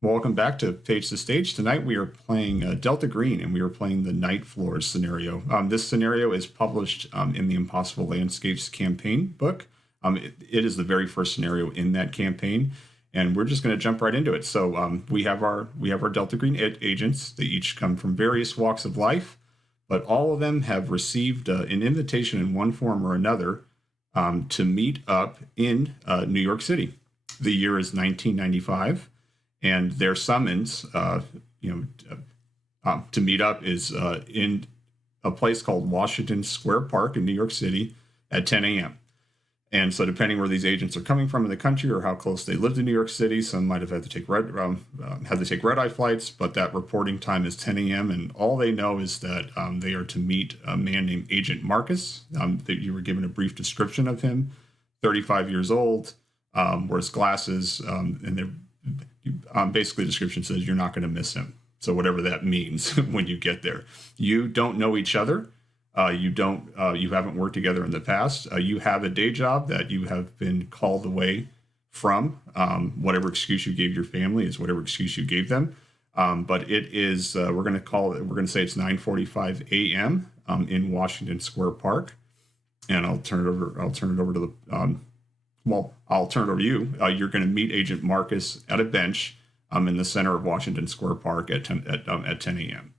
Welcome back to Page the Stage. Tonight we are playing Delta Green, and we are playing the Night Floors scenario. This scenario is published in the Impossible Landscapes campaign book. It is the very first scenario in that campaign, and we're just going to jump right into it. So we have our Delta Green agents. They each come from various walks of life, but all of them have received an invitation in one form or another to meet up in New York City. The year is 1995. And their summons, to meet up is in a place called Washington Square Park in New York City at 10 a.m. And so, depending where these agents are coming from in the country or how close they live to New York City, some might have had to take red-eye flights. But that reporting time is 10 a.m. And all they know is that they are to meet a man named Agent Marcus. That you were given a brief description of him, 35 years old, wears glasses, and they're basically the description says you're not going to miss him. So whatever that means when you get there, you don't know each other. You haven't worked together in the past. You have a day job that you have been called away from. Whatever excuse you gave your family is whatever excuse you gave them. But it is, we're going to say it's 9:45 a.m. In Washington Square Park. And I'll turn it over to the, I'll turn it over to you. You're going to meet Agent Marcus at a bench in the center of Washington Square Park at 10 a.m.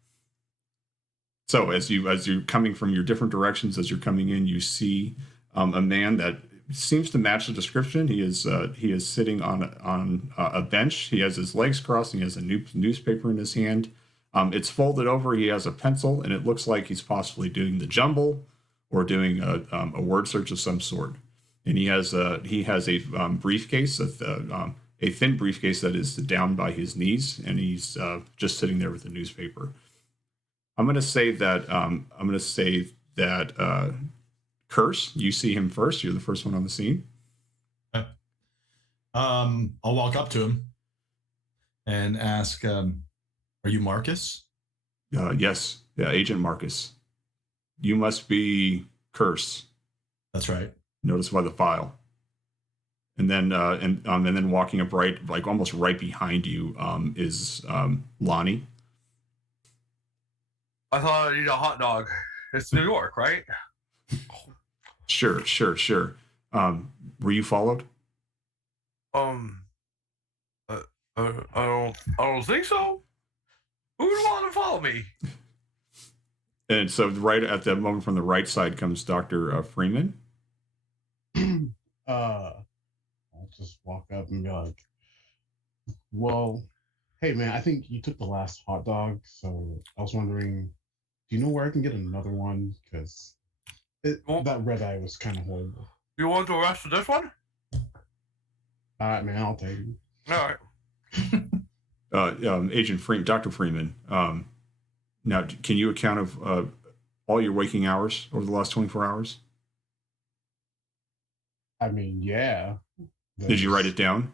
So as you're coming from your different directions, as you're coming in, you see a man that seems to match the description. He is sitting on a bench. He has his legs crossed. And he has a newspaper in his hand. It's folded over. He has a pencil, and it looks like he's possibly doing the jumble or doing a word search of some sort. And he has a briefcase, a thin briefcase that is down by his knees, and he's just sitting there with a newspaper. I'm going to say that Curse, you see him first. You're the first one on the scene. Okay. I'll walk up to him and ask, "Are you Marcus?" Yes, yeah, Agent Marcus. You must be Curse. That's right. Notice by the file. And then then walking up almost right behind you is Lonnie. I thought I'd eat a hot dog. It's New York, right? Sure. Were you followed? I don't think so. Who would want to follow me? And so right at that moment from the right side comes Dr. Freeman. I'll just walk up and be like, well, hey man, I think you took the last hot dog, so I was wondering, do you know where I can get another one? Because that red eye was kind of horrible. You want the rest of this one? All right, man, I'll take it. All right. Agent Freeman, Dr. Freeman, now can you account of all your waking hours over the last 24 hours? I mean, yeah. Did you write it down?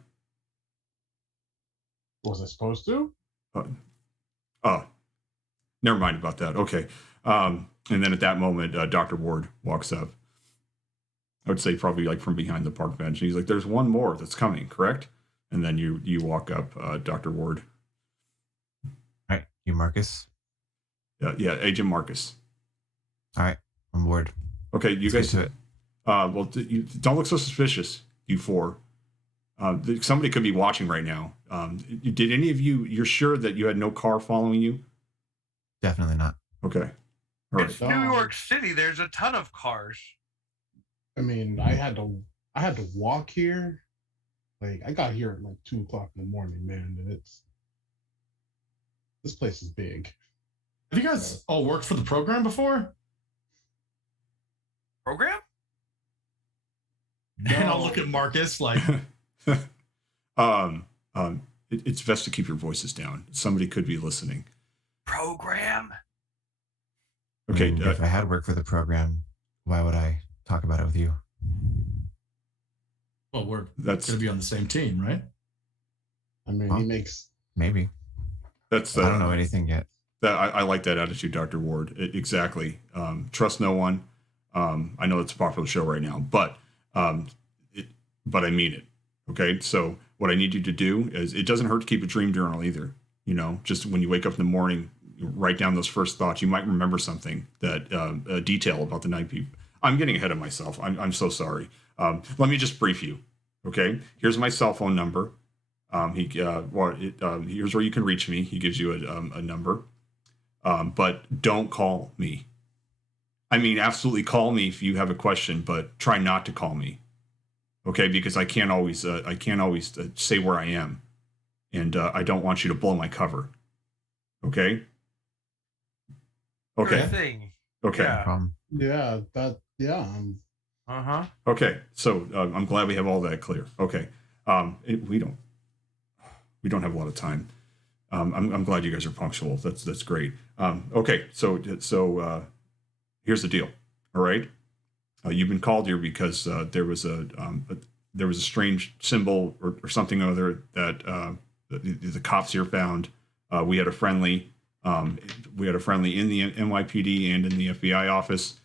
Was I supposed to? Never mind about that. Okay. And then at that moment, Dr. Ward walks up. I would say probably like from behind the park bench. And he's like, there's one more that's coming, correct? And then you walk up, Dr. Ward. All right. You Marcus? Yeah, Agent Marcus. All right. I'm Ward. Okay, you Let's guys. get to it. Well, you don't look so suspicious, you four. Somebody could be watching right now. Did any of you? You're sure that you had no car following you? Definitely not. Okay. All right. It's New York City. There's a ton of cars. I mean, I had to walk here. Like, I got here at like 2:00 in the morning, man. And this place is big. Have you guys all worked for the program before? Program? No. And I'll look at Marcus like, it's best to keep your voices down. Somebody could be listening. Program? Okay. If I had worked for the program, why would I talk about it with you? well, we're going to be on the same team, right? I mean, he makes... Maybe. I don't know anything yet. I like that attitude, Dr. Ward. Exactly. Trust no one. I know it's a popular show right now, but I mean it. Okay, so what I need you to do is, it doesn't hurt to keep a dream journal either. Just when you wake up in the morning, you write down those first thoughts. You might remember something that a detail about the night before. I'm getting ahead of myself. I'm so sorry. Let me just brief you. Okay. Here's my cell phone number. Here's where you can reach me. He gives you a number. But don't call me. I mean, absolutely call me if you have a question, but try not to call me. Okay, because I can't always say where I am, and I don't want you to blow my cover. Okay. Sure Okay. thing. Okay. Yeah. Yeah. Okay. So I'm glad we have all that clear. Okay. We don't have a lot of time. I'm glad you guys are punctual. That's great. Okay. So here's the deal. All right. You've been called here because there was a strange symbol or something or other that the cops here found. We had a friendly in the NYPD and in the FBI office.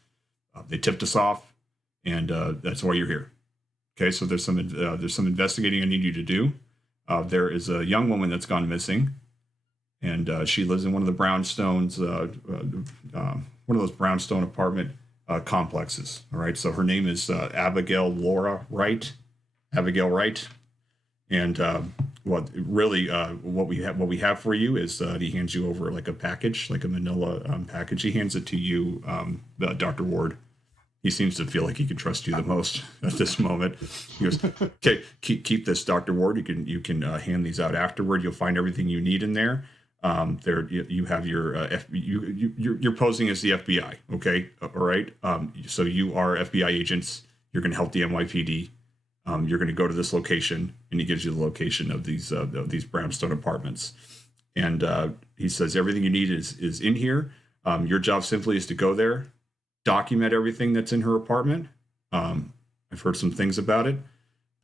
They tipped us off, and that's why you're here. Okay, so there's some investigating I need you to do. There is a young woman that's gone missing, and she lives in one of the brownstones, one of those brownstone apartment complexes. All right, so her name is Abigail Wright. Abigail Wright, and what we have for you is he hands you over like a package, like a manila package. He hands it to you, Dr. Ward. He seems to feel like he can trust you the most at this moment. He goes, "Okay, keep this, Dr. Ward. You can hand these out afterward. You'll find everything you need in there. There you have your you're posing as the FBI. Okay, all right. So you are FBI agents. You're going to help the NYPD. You're going to go to this location," and he gives you the location of these brownstone apartments. And he says everything you need is in here. Your job simply is to go there, document everything that's in her apartment. I've heard some things about it.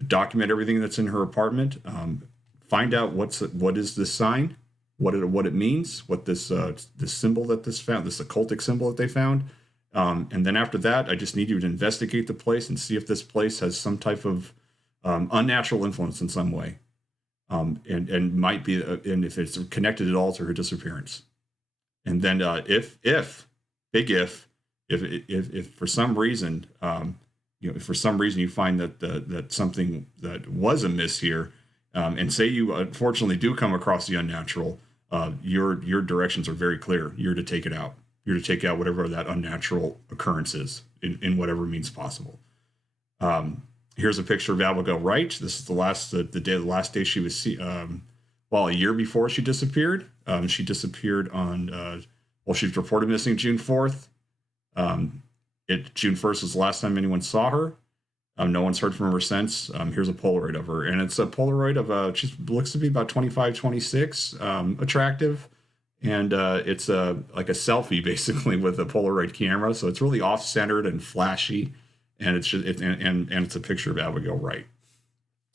Document everything that's in her apartment. Find out what is this sign, what it means, what this symbol that this occultic symbol that they found. And then after that, I just need you to investigate the place and see if this place has some type of unnatural influence in some way, and might be, and if it's connected at all to her disappearance. And then if for some reason, if for some reason you find that something that was amiss here, and say you unfortunately do come across the unnatural, your directions are very clear. You're to take it out. You're to take out whatever that unnatural occurrence is in whatever means possible. Here's a picture of Abigail Wright. This is the last day she was a year before she disappeared. She disappeared on she was reported missing June 4th. June 1st was the last time anyone saw her. No one's heard from her since. Here's a Polaroid of her, and it's a Polaroid of she looks to be about 25, 26, attractive. And it's like a selfie basically with a Polaroid camera, so it's really off-centered and flashy, and it's a picture of Abigail Wright.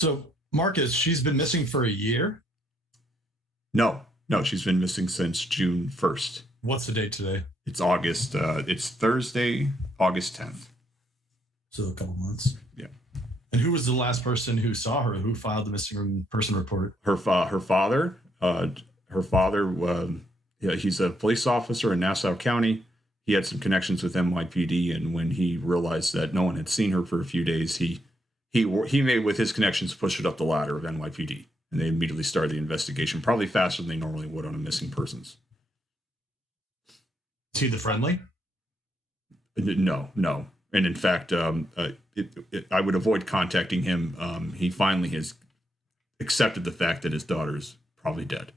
So Marcus, she's been missing for a year? No, she's been missing since June 1st. What's the date today? It's August. It's Thursday, August 10th. So a couple months. Yeah. And who was the last person who saw her? Who filed the missing person report? Her father. Her father. He's a police officer in Nassau County. He had some connections with NYPD, and when he realized that no one had seen her for a few days, he made, with his connections, push it up the ladder of NYPD, and they immediately started the investigation, probably faster than they normally would on a missing persons. Is he the friendly? No. And in fact, I would avoid contacting him. He finally has accepted the fact that his daughter's probably dead.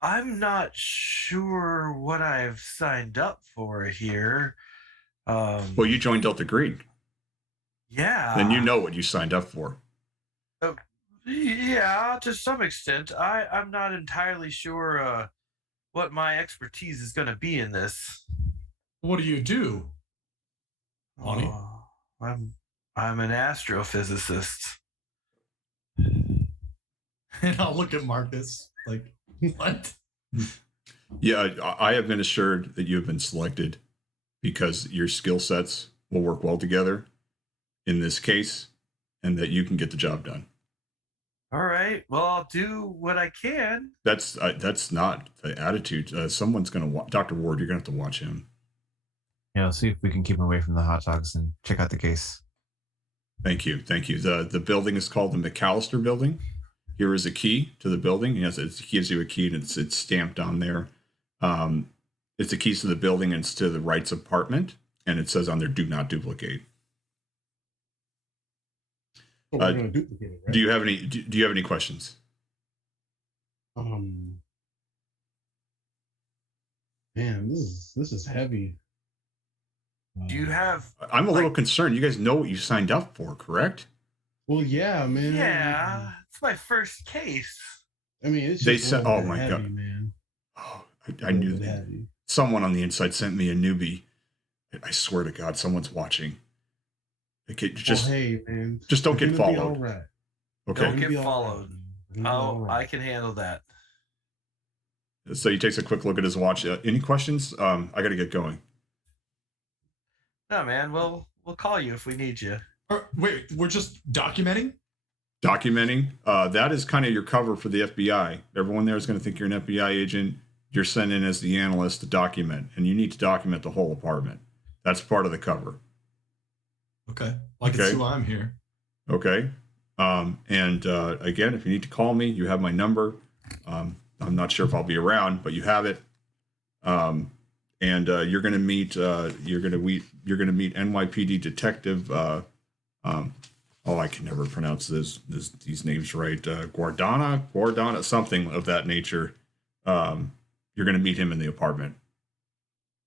I'm not sure what I've signed up for here. Well, you joined Delta Green. Yeah. Then you know what you signed up for. Yeah, to some extent. I'm not entirely sure what my expertise is going to be in this. What do you do, Lonnie? I'm an astrophysicist. And I'll look at Marcus like, what? Yeah, I have been assured that you have been selected because your skill sets will work well together. In this case, and that you can get the job done. All right. Well, I'll do what I can. That's not the attitude. Someone's going to watch Dr. Ward. You're going to have to watch him. Yeah, see if we can keep him away from the hot dogs and check out the case. Thank you. The building is called the McAllister Building. Here is a key to the building. Yes, it gives you a key, and it's stamped on there. It's the keys to the building, and it's to the Wright's apartment, and it says on there, "Do not duplicate." So we're gonna duplicate it, right? Do you have any? Do you have any questions? Man, this is heavy. Do you have? I'm a little concerned. You guys know what you signed up for, correct? Well, yeah, man. Yeah, it's my first case. I mean, it's just They said, "Oh bit my heavy, God. man. Oh, I knew Bit that. heavy. Someone on the inside sent me a newbie. I swear to God, someone's watching. Okay, just, hey, man. just don't We're get gonna be followed. all right. Okay. Don't We're get gonna be all right, followed. man. We're gonna be all Oh, right. I can handle that. So he takes a quick look at his watch. Any questions? I got to get going. No, man. We'll call you if we need you. Wait, we're just documenting? Documenting. That is kind of your cover for the FBI. Everyone there is going to think you're an FBI agent. You're sent in as the analyst to document, and you need to document the whole apartment. That's part of the cover. Okay. Like Okay. it's who I'm here. Okay. And again, if you need to call me, you have my number. I'm not sure if I'll be around, but you have it. And you're going to meet NYPD detective. I can never pronounce these names right. Guardana, something of that nature. You're going to meet him in the apartment.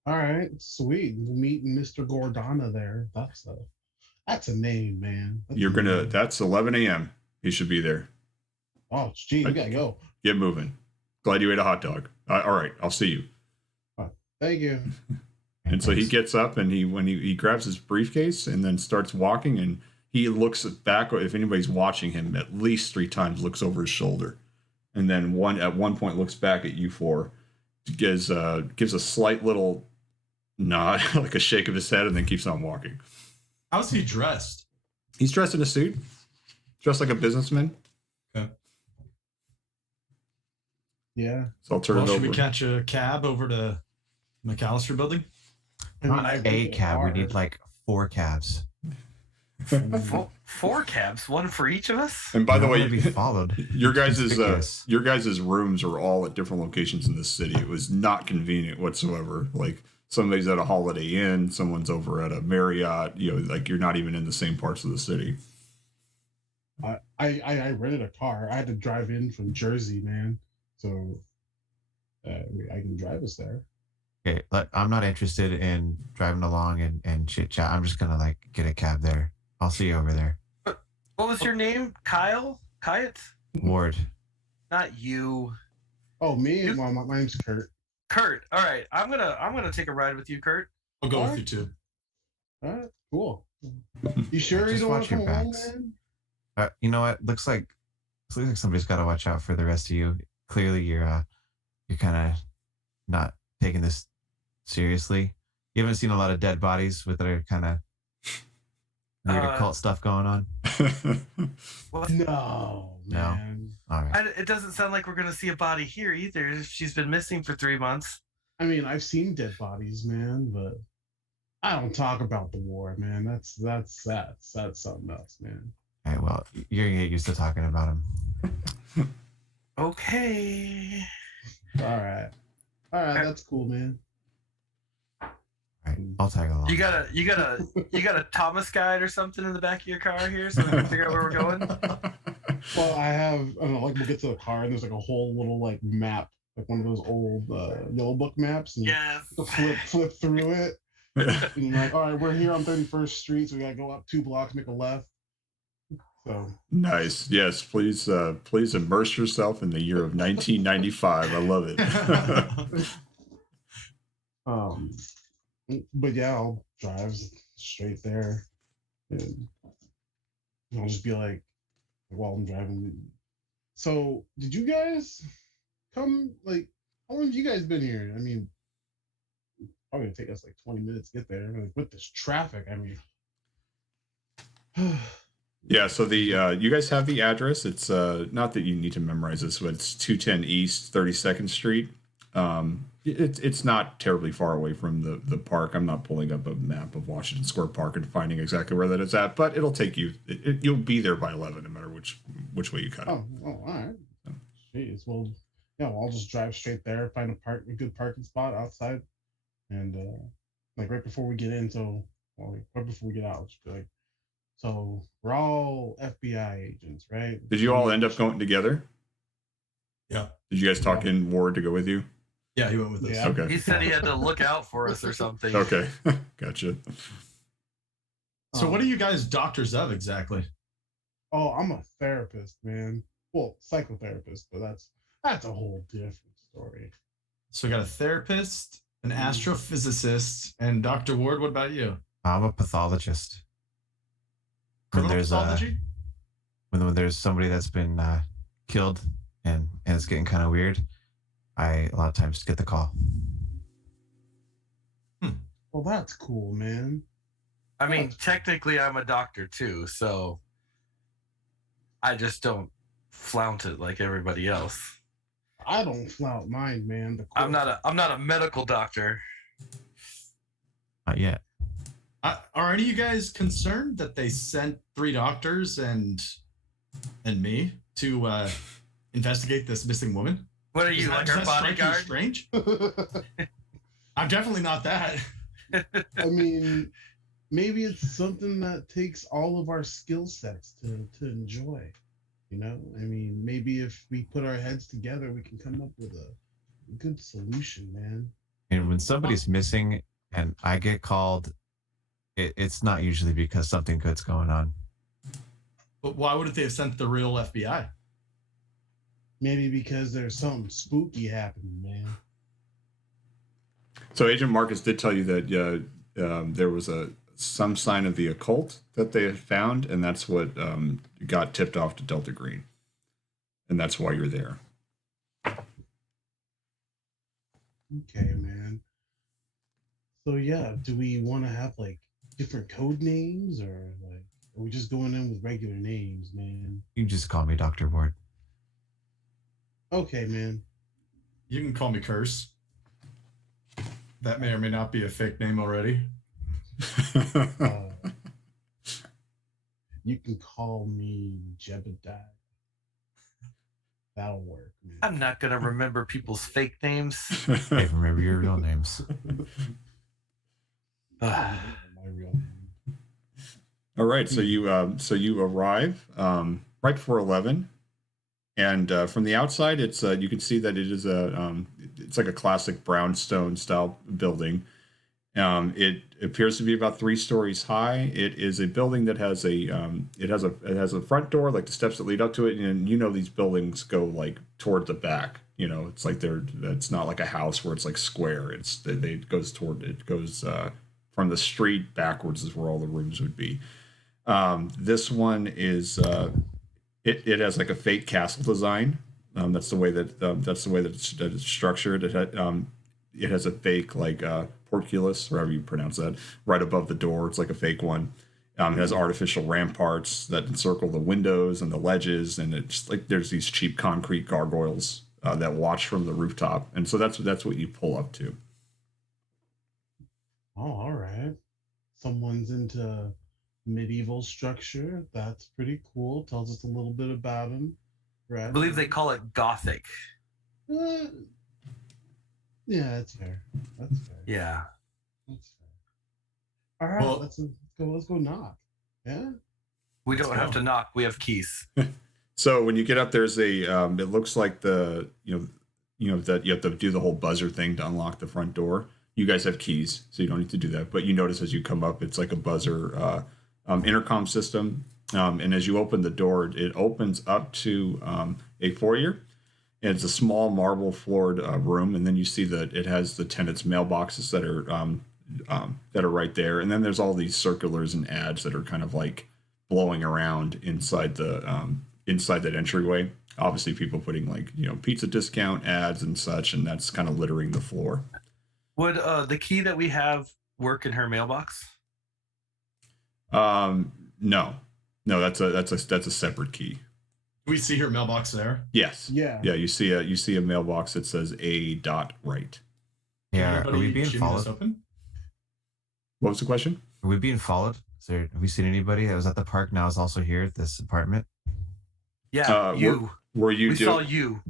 All right, sweet. We'll meet Mr. Gordana there. That's a name, man. That's 11 a.m. He should be there. Oh, gee, we gotta go. Get moving. Glad you ate a hot dog. All right, I'll see you. Thank you. And so he gets up and he grabs his briefcase and then starts walking, and he looks back. If anybody's watching him, at least 3 times looks over his shoulder, and then at one point looks back at you four, gives a slight little nod, like a shake of his head, and then keeps on walking. How's he dressed? He's dressed in a suit, dressed like a businessman. Okay. Yeah. So I'll turn Well, it should over. we catch a cab over to McAllister Building? Not a cab. We need like 4 cabs. 4 cabs, one for each of us. And by the Don't way, wanna be followed. your guys' Conspicuous. rooms are all at different locations in the city. It was not convenient whatsoever. Like somebody's at a Holiday Inn, someone's over at a Marriott. Like you're not even in the same parts of the city. I rented a car. I had to drive in from Jersey, man. So I can drive us there. Okay, I'm not interested in driving along and chit chat. I'm just gonna like get a cab there. I'll see you over there. What was your name? Kyle? Kyatt? Ward. Not you. Oh, me? My name's Kurt. Kurt. All right. I'm gonna take a ride with you, Kurt. I'll go What? with you too. All right, cool. You sure you Just don't want watch to your come along, backs. man? You know what? Looks like somebody's got to watch out for the rest of you. Clearly, you're kind of not taking this seriously. You haven't seen a lot of dead bodies with their kind of weird occult stuff going on. What? No, man. All right. It doesn't sound like we're gonna see a body here either. She's been missing for 3 months. I mean, I've seen dead bodies, man, but I don't talk about the war, man. That's something else, man. All right. Well, you're gonna get used to talking about them. Okay. All right, that's cool, man. All right. I'll tag along. You got a Thomas guide or something in the back of your car here, so we can figure out where we're going. Well, I don't know, like we'll get to the car and there's like a whole little like map, like one of those old yellow book maps, and Yes. you flip through it. And you're like, all right, we're here on 31st Street, so we gotta go up 2 blocks, make a left. So Nice. Yes, please immerse yourself in the year of 1995. I love it. but yeah, I'll drive straight there, and I'll just be like, while I'm driving. So, did you guys come? Like, how long have you guys been here? I mean, probably gonna take us like 20 minutes to get there. Like, with this traffic, I mean, Yeah, so the you guys have the address. It's not that you need to memorize this, but it's 210 East 32nd Street. It's not terribly far away from the park. I'm not pulling up a map of Washington Square Park and finding exactly where that is at, but it'll take you. You'll be there by 11, no matter which way you cut it. All right. Jeez. Well, yeah, well, I'll just drive straight there, find a good parking spot outside, and like right before we get in, right before we get out, just be like, so we're all FBI agents, right? Did you all end up going together? Yeah. Did you guys talk in Ward to go with you? Yeah, he went with us. Yeah. Okay. He said he had to look out for us or something. Okay, gotcha. So what are you guys doctors of exactly? Oh, I'm a therapist, man. Well, psychotherapist, but that's a whole different story. So we got a therapist, an astrophysicist, and Dr. Ward. What about you? I'm a pathologist. When Criminal there's pathology? when there's somebody that's been killed and it's getting kind of weird, I a lot of times get the call. Well, that's cool, man. I mean, technically, I'm a doctor too, so I just don't flaunt it like everybody else. I don't flout mine, man. I'm not a medical doctor. Not yet. Are any of you guys concerned that they sent 3 doctors and me to investigate this missing woman? What are you, like her Does that strike you as bodyguard? strange? I'm definitely not that. I mean, maybe it's something that takes all of our skill sets to enjoy. You know, I mean, maybe if we put our heads together, we can come up with a good solution, man. And when somebody's missing and I get called, it's not usually because something good's going on. But why wouldn't they have sent the real FBI? Maybe because there's something spooky happening, man. So Agent Marcus did tell you that there was some sign of the occult that they had found, and that's what got tipped off to Delta Green, and that's why you're there. Okay, man. So yeah, do we want to have like different code names, or like are we just going in with regular names, man? You can just call me Dr. Ward. Okay, man. You can call me Curse. That may or may not be a fake name already. You can call me Jebediah. That'll work, man. I'm not gonna remember people's fake names. Hey, remember your real names. My real name. All right, so you arrive right before 11, and from the outside, it's you can see that it is it's like a classic brownstone style building. It appears to be about 3 stories high. It is a building that has it has a front door, like the steps that lead up to it, and you know these buildings go like toward the back. You know, it's like it's not like a house where it's like square. It goes from the street backwards is where all the rooms would be. This one is it has like a fake castle design. That's the way that it's structured. It has a fake like portcullis, however you pronounce that, right above the door. It's like a fake one. It has artificial ramparts that encircle the windows and the ledges, and it's like there's these cheap concrete gargoyles that watch from the rooftop, and so that's what you pull up to. Oh, all right. Someone's into medieval structure. That's pretty cool. Tells us a little bit about him. Right. I believe they call it Gothic. Yeah, that's fair. That's fair. Yeah. That's fair. All right, Well- let's go knock. Yeah. We Let's don't have go. to knock. We have keys. So when you get up, there's a it looks like that you have to do the whole buzzer thing to unlock the front door. You guys have keys, so you don't need to do that. But you notice as you come up, it's like a buzzer intercom system. And as you open the door, it opens up to a foyer. And it's a small marble floored room, and then you see that it has the tenants' mailboxes that are right there. And then there's all these circulars and ads that are kind of like blowing around inside that entryway. Obviously, people putting like pizza discount ads and such, and that's kind of littering the floor. Would the key that we have work in her mailbox? No. No, that's a separate key. Do we see her mailbox there? Yes. Yeah. Yeah, you see a mailbox that says A.Wright. Yeah, are Anybody we being shimmy this followed? open? What was the question? Are we being followed? Have we seen anybody that was at the park now is also here at this apartment? Yeah, you. Were you We saw you.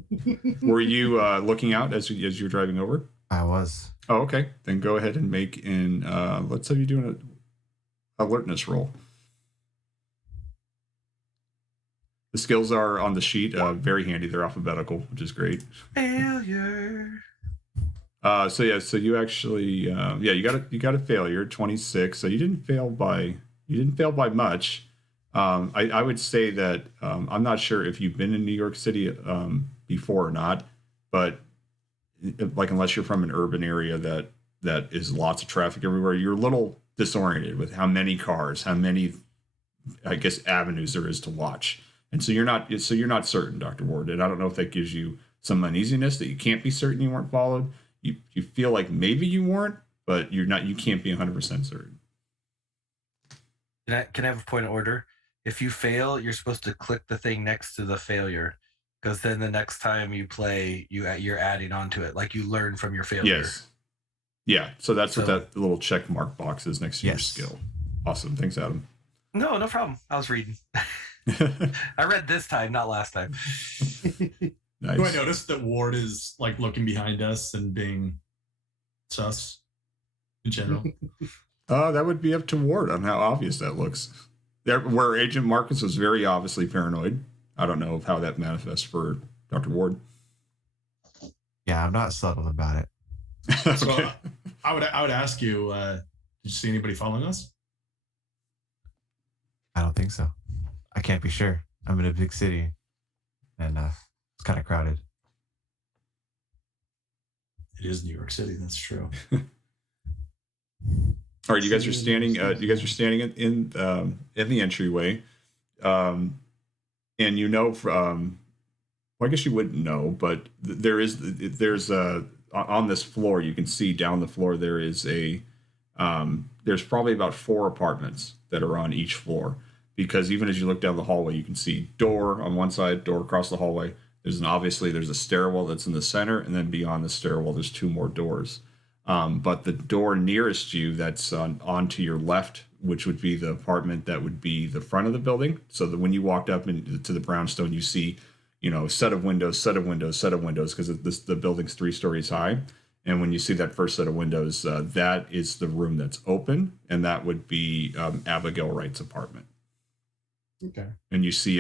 were you looking out as you're driving over? I was. Oh, okay. Then go ahead and make an let's have you do an alertness roll. The skills are on the sheet, very handy. They're alphabetical, which is great. Failure. So you actually you got a failure, 26. So you didn't fail by much. I would say that I'm not sure if you've been in New York City before or not, but like unless you're from an urban area that is lots of traffic everywhere, you're a little disoriented with how many cars, how many, I guess, avenues there is to watch, and so you're not certain, Dr. Ward. And I don't know if that gives you some uneasiness that you can't be certain you weren't followed. You feel like maybe you weren't, but you're not. You can't be 100% certain. Can I have a point of order? If you fail, you're supposed to click the thing next to the failure, because then the next time you play, you're adding on to it. Like you learn from your failure. Yes. Yeah. So that's what that little check mark box is next to your skill. Awesome. Thanks, Adam. No problem. I was reading. I read this time, not last time. Nice. Do I notice that Ward is like looking behind us and being sus in general? That would be up to Ward on how obvious that looks. There, where Agent Marcus was very obviously paranoid. I don't know how that manifests for Dr. Ward. Yeah, I'm not subtle about it. Okay. So I would ask you, did you see anybody following us? I don't think so. I can't be sure. I'm in a big city, and it's kind of crowded. It is New York City. That's true. All right, you guys are standing. You guys are standing in the entryway, and you know, well, I guess you wouldn't know, but there's on this floor. You can see down the floor there is there's probably about 4 apartments that are on each floor, because even as you look down the hallway, you can see door on one side, door across the hallway. There's a stairwell that's in the center, and then beyond the stairwell, there's 2 more doors. But the door nearest you, that's on to your left, which would be the apartment that would be the front of the building. So that when you walked up to the brownstone, you see, set of windows, because the building's 3 stories high. And when you see that first set of windows, that is the room that's open, and that would be Abigail Wright's apartment. Okay. And you see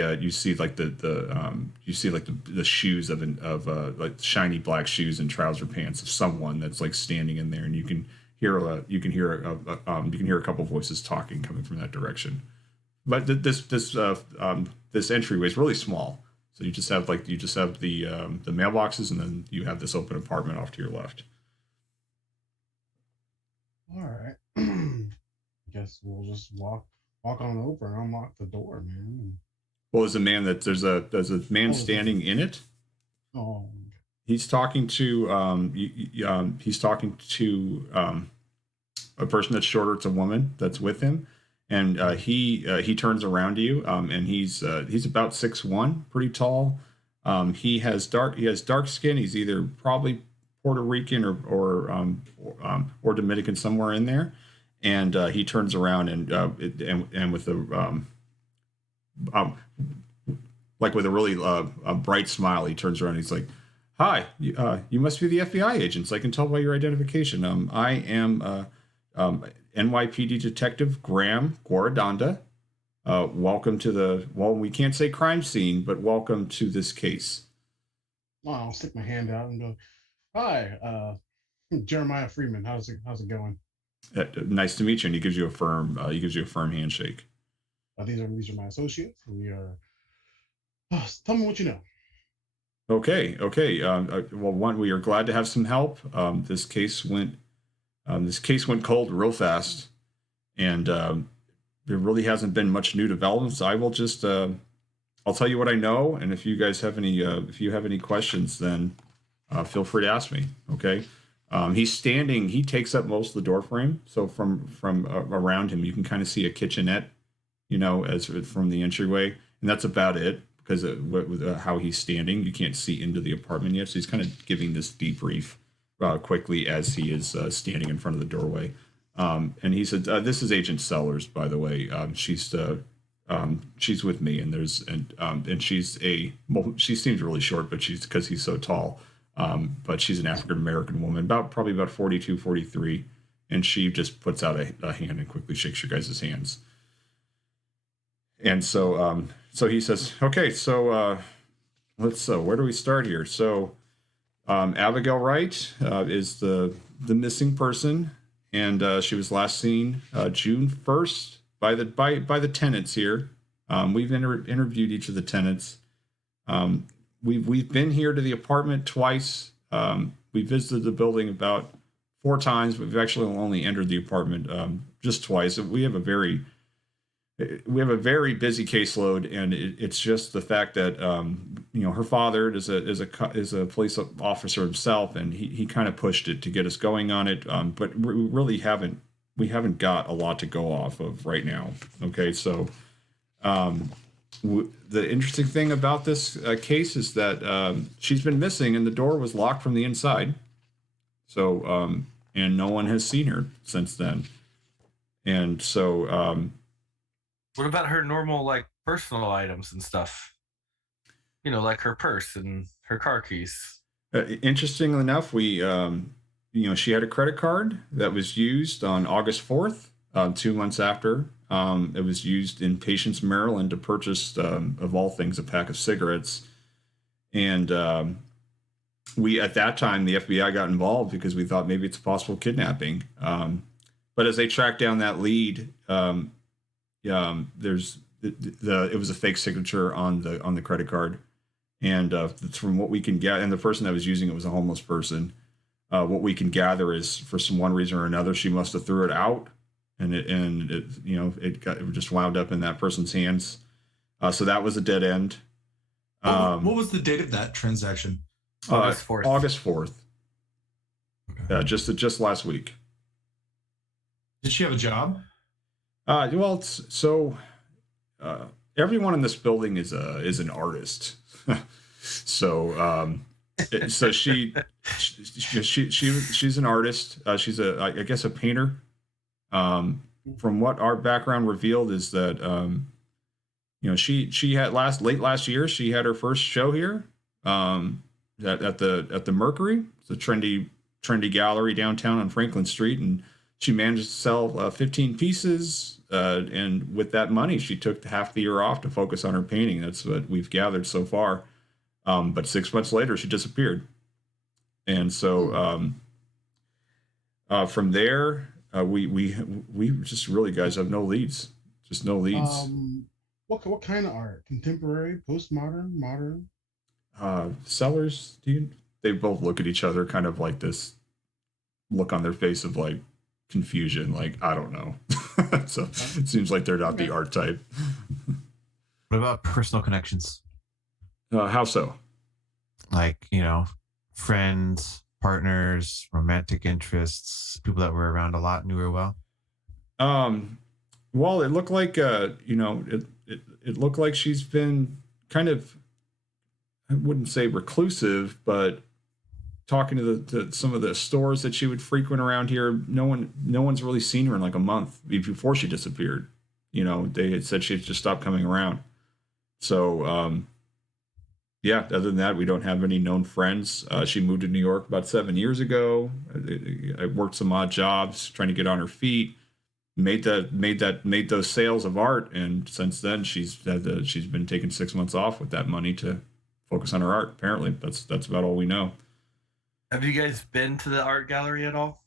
like the shoes of like shiny black shoes and trouser pants of someone that's like standing in there, and you can hear a couple voices talking coming from that direction. But this entryway is really small, so you just have the mailboxes, and then you have this open apartment off to your left. All right. I guess we'll just walk on over and unlock the door, man. Well, there's a man standing in it. Oh. He's talking to a person that's shorter. It's a woman that's with him, and he turns around to you, and he's about 6'1", pretty tall. He has dark skin. He's either probably Puerto Rican or Dominican, somewhere in there. And he turns around and with a with a really bright smile, he turns around and he's like, "Hi, you must be the FBI agents. I can tell by your identification. I am NYPD Detective Graham Guaradanda. Welcome to we can't say crime scene, but welcome to this case." Well, I'll stick my hand out and go, "Hi, Jeremiah Freeman. How's it going?" Nice to meet you. And he gives you a firm handshake. These are my associates. We are. Tell me what you know. Okay. Well, one, we are glad to have some help. This case went cold real fast, and there really hasn't been much new developments. I will just I'll tell you what I know, and if you guys have any questions, then feel free to ask me. Okay. He's standing. He takes up most of the door frame, so from around him, you can kind of see a kitchenette, as from the entryway, and that's about it because how he's standing, you can't see into the apartment yet. So he's kind of giving this debrief quickly as he is standing in front of the doorway. And he said, "This is Agent Sellers, by the way. She's with me, and she seems really short, but she's because he's so tall. But she's an African American woman, probably about 42, 43, and she just puts out a hand and quickly shakes your guys' hands. And so he says, okay, so let's where do we start here? So Abigail Wright is the missing person, and she was last seen June 1st by the tenants here. We've interviewed each of the tenants. We've been here to the apartment twice. We visited the building about 4 times, but we've actually only entered the apartment just twice. We have a very busy caseload, and it's just the fact that her father is a police officer himself, and he kind of pushed it to get us going on it. But we really haven't got a lot to go off of right now. Okay, so. The interesting thing about this case is that she's been missing and the door was locked from the inside. So, and no one has seen her since then. And so, what about her normal, like, personal items and stuff? Like her purse and her car keys. Interestingly enough, we, she had a credit card that was used on August 4th, 2 months after. It was used in Patience, Maryland to purchase, of all things, a pack of cigarettes. And at that time, the FBI got involved because we thought maybe it's a possible kidnapping. But as they tracked down that lead, it was a fake signature on the credit card. And from what we can get, and the person that was using it was a homeless person. What we can gather is, for one reason or another, she must have threw it out. And it just wound up in that person's hands. So that was a dead end. What was the date of that transaction? August 4th. August 4th. Okay. Just last week. Did she have a job? Everyone in this building is an artist. So she's an artist. She's I guess a painter. From what our background revealed is that she had late last year she had her first show here at the Mercury. It's a trendy gallery downtown on Franklin Street, and she managed to sell 15 pieces, and with that money she took half the year off to focus on her painting. That's what we've gathered so far. But 6 months later she disappeared, and so from there we just really, guys, have no leads. Just no leads. What kind of art? Contemporary, postmodern, modern? Sellers, they both look at each other, kind of like this look on their face of like confusion, like I don't know. So it seems like they're not the art type. What about personal connections? How so? Like, friends, partners, romantic interests, people that were around a lot, knew her well? Well, it looked like it looked like she's been kind of, I wouldn't say reclusive, but talking to some of the stores that she would frequent around here. No one's really seen her in like a month before she disappeared. They had said she had just stopped coming around. So yeah, other than that, we don't have any known friends. She moved to New York about 7 years ago. I worked some odd jobs trying to get on her feet. Made those sales of art, and since then she's been taking 6 months off with that money to focus on her art. Apparently, that's about all we know. Have you guys been to the art gallery at all?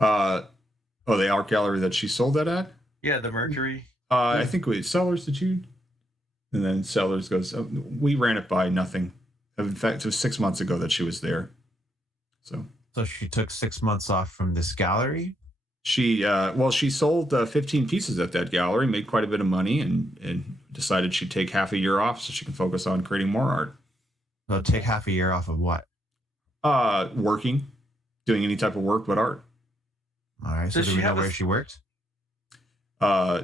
The art gallery that she sold that at? Yeah, the Mercury. I think Sellers, did you? And then Sellers goes, we ran it by, nothing. In fact, it was 6 months ago that she was there. So she took 6 months off from this gallery? She sold 15 pieces at that gallery, made quite a bit of money, and decided she'd take half a year off so she can focus on creating more art. So take half a year off of what? Working, doing any type of work but art. All right. So do we know where she worked?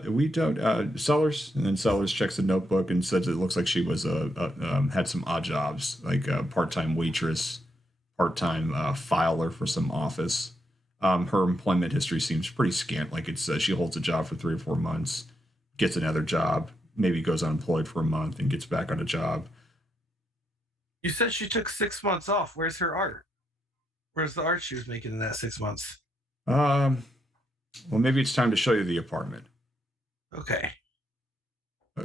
We don't. Sellers, and then Sellers checks the notebook and says it looks like she was had some odd jobs, like a part-time waitress, part-time filer for some office. Her employment history seems pretty scant. Like it's she holds a job for 3 or 4 months, gets another job, maybe goes unemployed for a month and gets back on a job. You said she took 6 months off. Where's her art? Where's the art she was making in that 6 months? Well, maybe it's time to show you the apartment. Okay.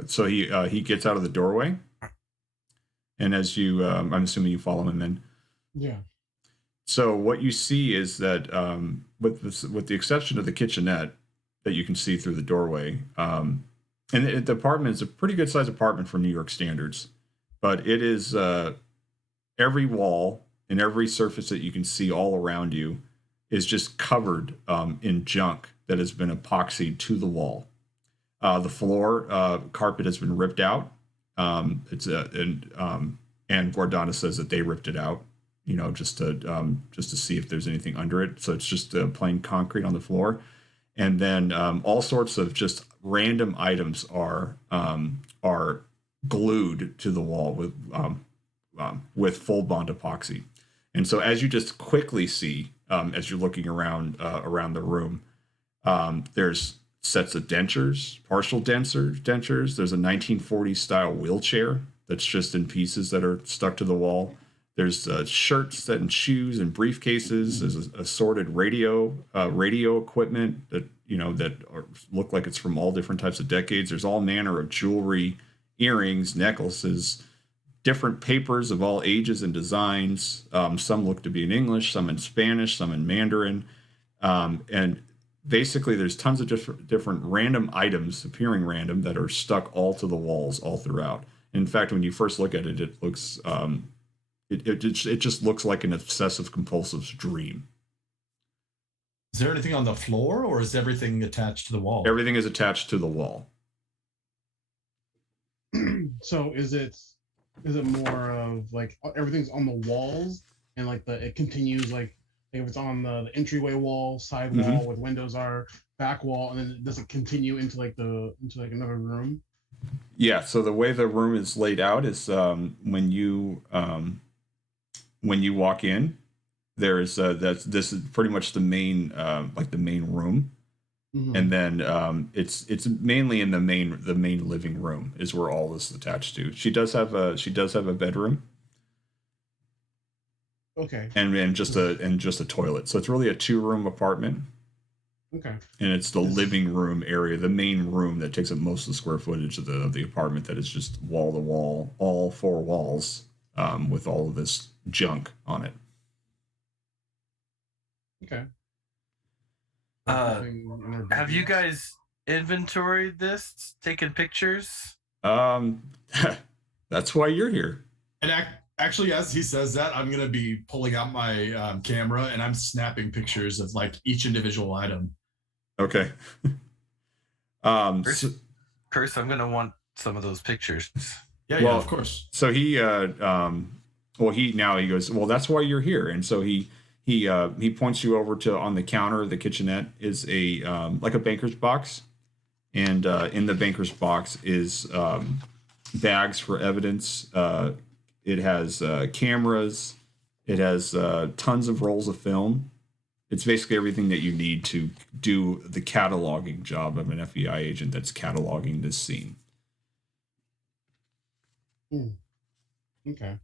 So he gets out of the doorway, and as you, I'm assuming you follow him in. Yeah. So what you see is that, with the exception of the kitchenette that you can see through the doorway, and the apartment is a pretty good sized apartment for New York standards, but it is every wall and every surface that you can see all around you is just covered in junk that has been epoxied to the wall. The floor carpet has been ripped out. And Gordana says that they ripped it out, just to see if there's anything under it. So it's just plain concrete on the floor, and then all sorts of just random items are glued to the wall with full bond epoxy. And so as you just quickly see, as you're looking around the room, there's sets of dentures, partial dentures. There's a 1940s style wheelchair that's just in pieces that are stuck to the wall. There's shirts and shoes and briefcases. There's assorted radio equipment that look like it's from all different types of decades. There's all manner of jewelry, earrings, necklaces, different papers of all ages and designs. Some look to be in English, some in Spanish, some in Mandarin, and basically there's tons of different random items, appearing random, that are stuck all to the walls all throughout. In fact, when you first look at it, it looks it just looks like an obsessive compulsive dream. Is there anything on the floor, or is everything attached to the wall? Everything is attached to the wall. So is it more of like everything's on the walls and like it continues like if it's on the entryway wall, side wall where the windows are, back wall, and then does it continue into another room? Yeah. So the way the room is laid out is when you walk in, there's this is pretty much the main the main room, and then it's mainly in the main living room is where all this is attached to. She does have a bedroom. Okay. And just a toilet. So it's really a 2-room apartment. Okay. And it's the living room area, the main room that takes up most of the square footage of the apartment, that is just wall to wall, all 4 walls, with all of this junk on it. Okay. Have you guys inventoried this, taken pictures? That's why you're here. And actually, as he says that, I'm gonna be pulling out my camera and I'm snapping pictures of like each individual item. Okay. Curse, I'm gonna want some of those pictures. Yeah, of course. So he he goes, well, that's why you're here. And so he points you over to, on the counter of the kitchenette is a like a banker's box, and in the banker's box is bags for evidence. It has cameras. It has tons of rolls of film. It's basically everything that you need to do the cataloging job of an FBI agent that's cataloging this scene. Okay.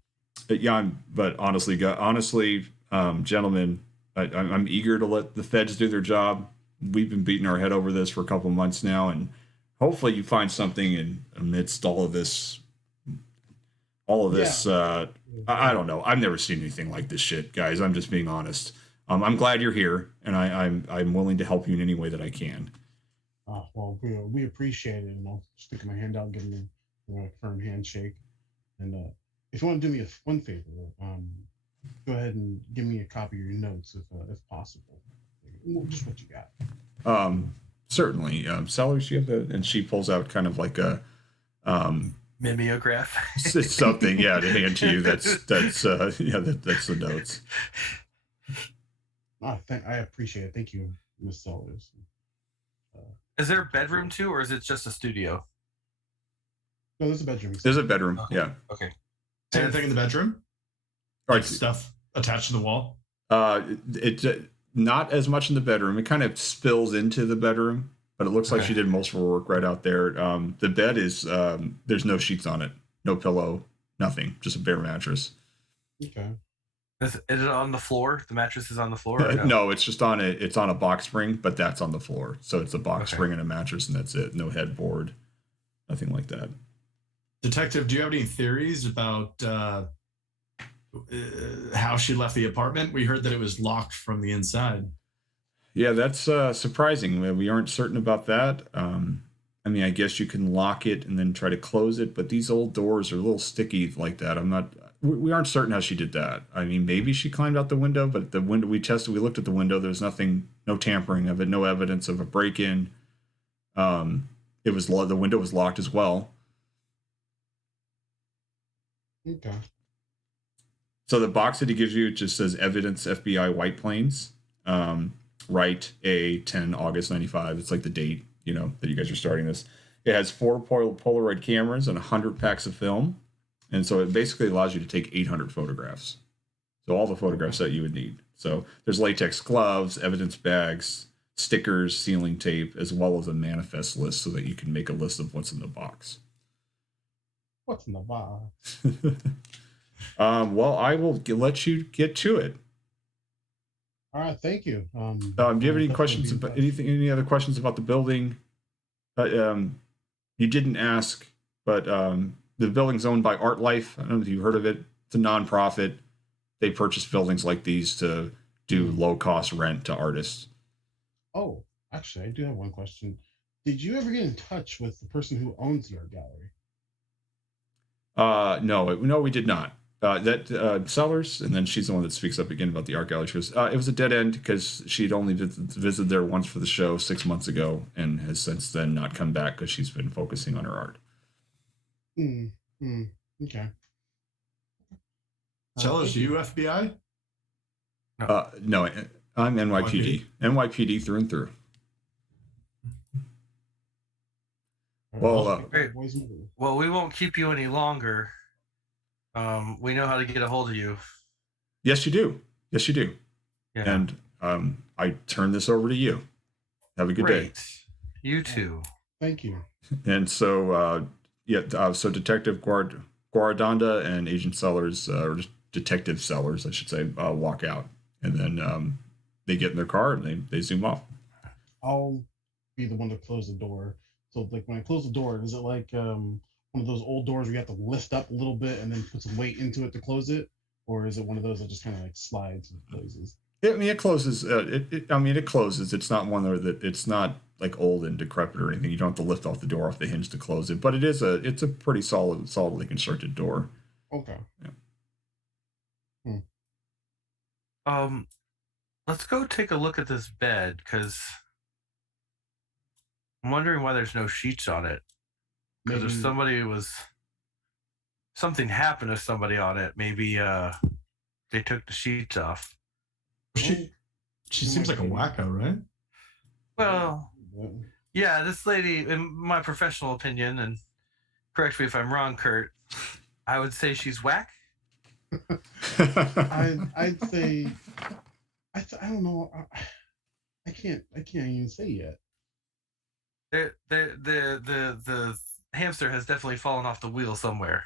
But honestly, gentlemen, I'm eager to let the feds do their job. We've been beating our head over this for a couple months now, and hopefully you find something amidst all of this. Yeah. I don't know. I've never seen anything like this shit, guys. I'm just being honest. I'm glad you're here, and I'm willing to help you in any way that I can. Well, we appreciate it, and I'll stick my hand out and give you a firm handshake. And if you want to do me one favor, go ahead and give me a copy of your notes if possible. Just what you got. Certainly. Sellers, you have and she pulls out kind of like a mimeograph. Something, to hand to you. That's the notes. I appreciate it. Thank you, Miss Sellers. Is there a bedroom too, or is it just a studio? No, there's a bedroom. There's a bedroom. Okay. Yeah. Okay. Same thing in the bedroom. All Like right. stuff attached to the wall. It not as much in the bedroom. It kind of spills into the bedroom, but it looks like Okay. she did most of her work right out there. The bed is there's no sheets on it, no pillow, nothing, just a bare mattress. Okay. Is it on the floor? The mattress is on the floor? Or no? No, it's just on it's on a box spring, but that's on the floor. So it's a box Okay. spring and a mattress, and that's it. No headboard, nothing like that. Detective, do you have any theories about how she left the apartment? We heard that it was locked from the inside. Yeah, that's surprising. We aren't certain about that. I mean, I guess you can lock it and then try to close it, but these old doors are a little sticky like that. We aren't certain how she did that. I mean, maybe she climbed out the window, but the window we looked at the window. There's nothing, no tampering of it, no evidence of a break-in. The window was locked as well. Okay. So the box that he gives you just says evidence FBI White Plains, Wright A 10 August 95. It's like the date, that you guys are starting this. It has 4 Polaroid cameras and 100 packs of film. And so it basically allows you to take 800 photographs. So all the photographs that you would need. So there's latex gloves, evidence bags, stickers, sealing tape, as well as a manifest list so that you can make a list of what's in the box. What's in the box? Well, I will let you get to it. All right, thank you. Do you have any questions about anything? Any other questions about the building? You didn't ask, but the building's owned by Art Life. I don't know if you've heard of it. It's a nonprofit. They purchase buildings like these to do low-cost rent to artists. Oh, actually, I do have one question. Did you ever get in touch with the person who owns the art gallery? No, we did not. That Sellers, and then she's the one that speaks up again about the art gallery. She goes, it was a dead end because she'd only visited there once for the show 6 months ago and has since then not come back because she's been focusing on her art. Okay. Sellers, you FBI? No, I'm NYPD. NYPD through and through. Well, Great. Well, we won't keep you any longer. We know how to get a hold of you. Yes, you do. Yes, you do. Yeah. And I turn this over to you. Have a good day. You too. Thank you. And so, so Detective Guardanda and Agent Sellers, or Detective Sellers, I should say, walk out. And then they get in their car and they zoom off. I'll be the one to close the door. So, like, when I close the door, is it like one of those old doors where you have to lift up a little bit and then put some weight into it to close it? Or is it one of those that just kind of like slides and closes? I mean, it closes. It closes. It's not one that it's not like old and decrepit or anything. You don't have to lift off the door off the hinge to close it. But it's a pretty solidly constructed door. Okay. Yeah. Let's go take a look at this bed because I'm wondering why there's no sheets on it. Because if something happened to somebody on it, maybe they took the sheets off. She seems like a wacko, right? Well, yeah, this lady, in my professional opinion, and correct me if I'm wrong, Kurt, I would say she's whack. I'd say I don't know. I can't even say yet. The hamster has definitely fallen off the wheel somewhere.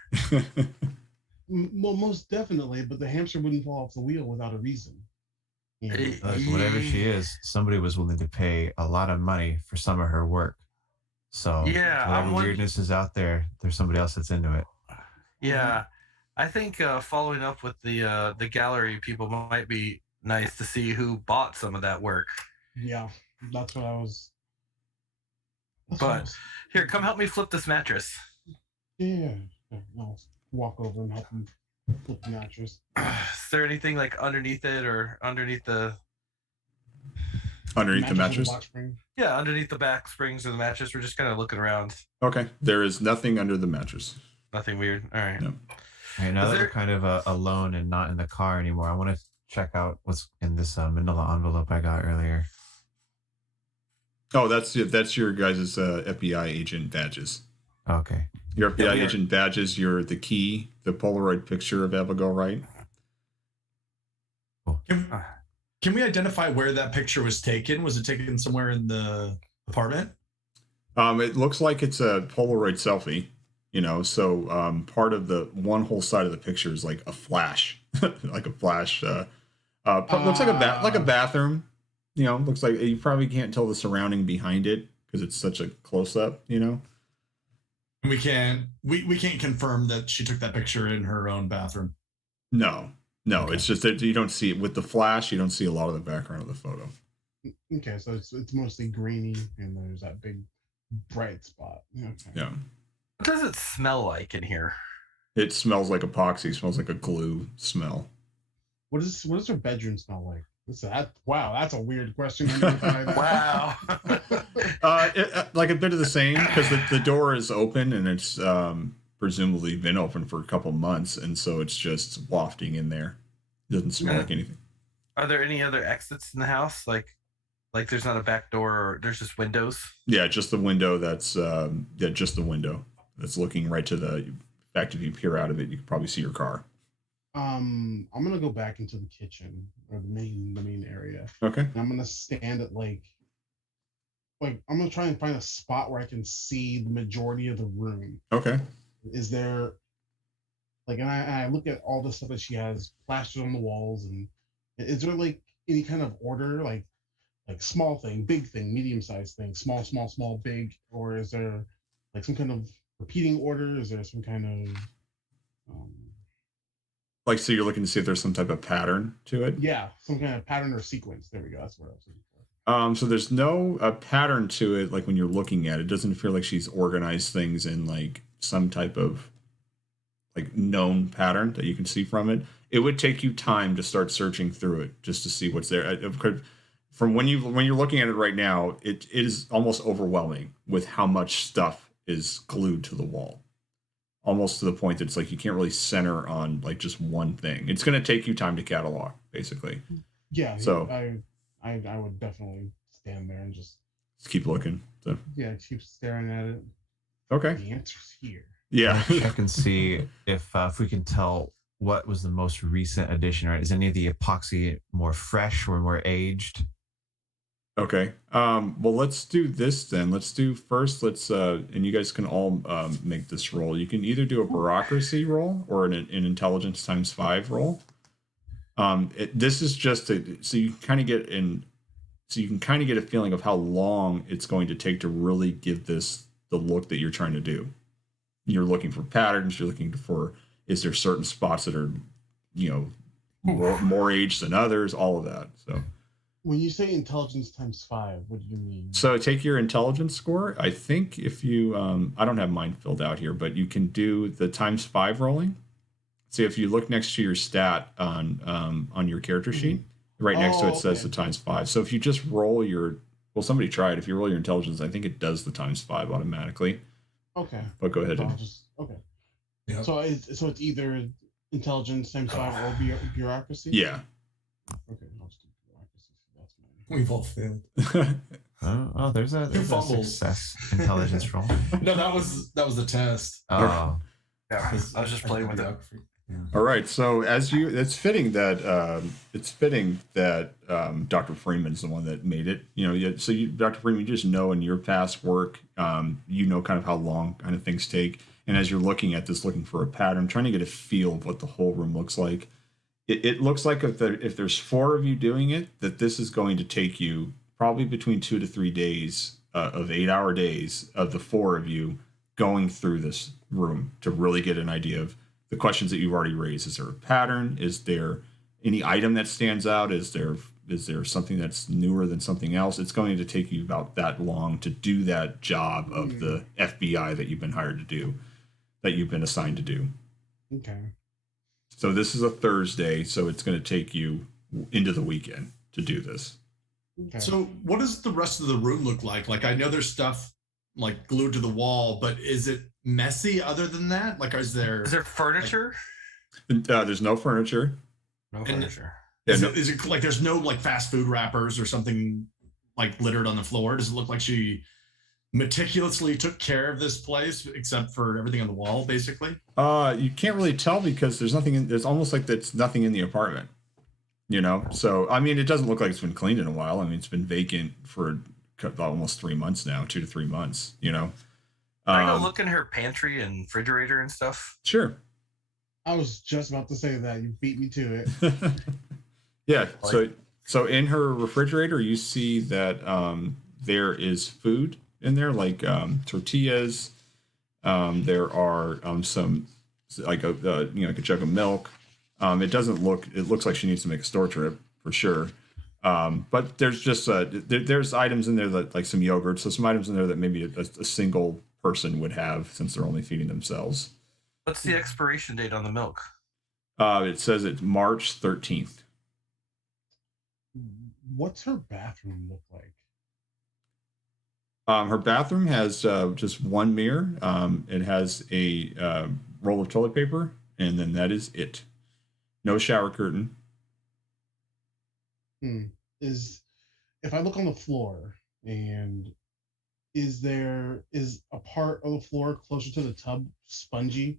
Well, most definitely, but the hamster wouldn't fall off the wheel without a reason. Whatever she is, somebody was willing to pay a lot of money for some of her work. So yeah, whatever weirdness is out there, there's somebody else that's into it. Yeah, I think following up with the gallery people might be nice to see who bought some of that work. Yeah, that's what I was. Here, come help me flip this mattress. Yeah, I'll walk over and help him flip the mattress. Is there anything like underneath it or underneath the mattress? Yeah, underneath the back springs of the mattress. We're just kind of looking around. Okay, there is nothing under the mattress. Nothing weird. All right. No. All right, now that we're kind of alone and not in the car anymore, I want to check out what's in this manila envelope I got earlier. Oh, that's your guys' FBI agent badges. Okay. Your FBI we are- agent badges. You're the key, the Polaroid picture of Abigail Wright. Can we identify where that picture was taken? Was it taken somewhere in the apartment? It looks like it's a Polaroid selfie. So part of the one whole side of the picture is like a flash, like a flash. Looks like a bathroom. Looks like you probably can't tell the surrounding behind it because it's such a close up. We can't confirm that she took that picture in her own bathroom. No, Okay. It's just that you don't see it with the flash. You don't see a lot of the background of the photo. Okay, so it's mostly grainy, and there's that big bright spot. Okay. Yeah, What does it smell like in here? it smells like epoxy. It smells like a glue smell. What does her bedroom smell like? Wow, that's a weird question. I never thought I'd Wow. Like a bit of the same because the door is open and it's presumably been open for a couple months, and so it's just wafting in there. It doesn't smell like anything. Are there any other exits in the house? Like there's not a back door, or there's just windows? Yeah, just the window. That's just the window that's looking right to the. In fact, if you peer out of it, you can probably see your car. I'm gonna go back into the kitchen or the main area. Okay. And I'm gonna stand at like I'm gonna try and find a spot where I can see the majority of the room. Okay. Is there and I look at all the stuff that she has plastered on the walls, and is there like any kind of order, like small thing, big thing, medium sized thing, small, big, or is there like some kind of repeating order? Is there some kind of So you're looking to see if there's some type of pattern to it? yeah, some kind of pattern or sequence? There we go. That's what I was looking for. So there's no pattern to it. Like when you're looking at it, it doesn't feel like she's organized things in like some type of like known pattern that you can see from it. It would take you time to start searching through it just to see what's there. From when you're looking at it right now, it is almost overwhelming with how much stuff is glued to the wall. Almost to the point that it's like you can't really center on like just one thing. It's going to take you time to catalog, basically. Yeah. So I would definitely stand there and just keep looking. So. Yeah, keep staring at it. Okay. The answer's here. Yeah. I'll check and see if we can tell what was the most recent addition. Right? Is any of the epoxy more fresh or more aged? Okay. Well, let's do this then. Let's and you guys can all make this roll. You can either do a bureaucracy roll or an intelligence ×5 roll. This is just so you can kind of get a feeling of how long it's going to take to really give this the look that you're trying to do. You're looking for patterns. You're looking for, is there certain spots that are, more aged than others? All of that. So. When you say intelligence ×5, what do you mean? So take your intelligence score. I think if you, I don't have mine filled out here, but you can do the ×5 rolling. So if you look next to your stat on your character sheet, right next to it says the ×5. So if you just roll somebody try it. If you roll your intelligence, I think it does the ×5 automatically. Okay. But go ahead. Okay. Yeah. So it's either intelligence ×5 or bureaucracy? Yeah. Okay. I'll just do bureaucracy. That's mine. We've all failed. There's a fumbles. success intelligence roll. No, that was the test. Oh, Yeah, I was just playing with it. Yeah. All right. So it's fitting that Dr. Freeman's the one that made it. So Dr. Freeman, you just know in your past work, kind of how long kind of things take. And as you're looking at this, looking for a pattern, trying to get a feel of what the whole room looks like, it looks like if there's 4 of you doing it, that this is going to take you probably between 2 to 3 days of 8-hour days of the 4 of you going through this room to really get an idea of the questions that you've already raised. Is there a pattern? Is there any item that stands out? Is there something that's newer than something else? It's going to take you about that long to do that job of the FBI that you've been hired to do, that you've been assigned to do. Okay. So this is a Thursday, so it's going to take you into the weekend to do this. Okay. So what does the rest of the room look like? Like, I know there's stuff like glued to the wall, but is it messy other than that? Like, is there furniture? There's no furniture. No furniture. Yeah, is it like there's no like fast food wrappers or something like littered on the floor? Does it look like she meticulously took care of this place except for everything on the wall, basically? You can't really tell because there's nothing in. There's almost like there's nothing in the apartment. You know, so I mean, it doesn't look like it's been cleaned in a while. I mean, it's been vacant for almost 3 months now, 2 to 3 months. You know. Can I go look in her pantry and refrigerator and stuff? Sure. I was just about to say that. You beat me to it. Yeah. So in her refrigerator, you see that there is food in there, like tortillas. There are some like a like a jug of milk. It doesn't look. It looks like she needs to make a store trip for sure. But there's just there's items in there that like some yogurt. So some items in there that maybe a single person would have since they're only feeding themselves. What's the expiration date on the milk? It says it's March 13th. What's her bathroom look like? Her bathroom has just one mirror. It has a roll of toilet paper, and then that is it. No shower curtain. Is if I look on the floor, and is a part of the floor closer to the tub spongy?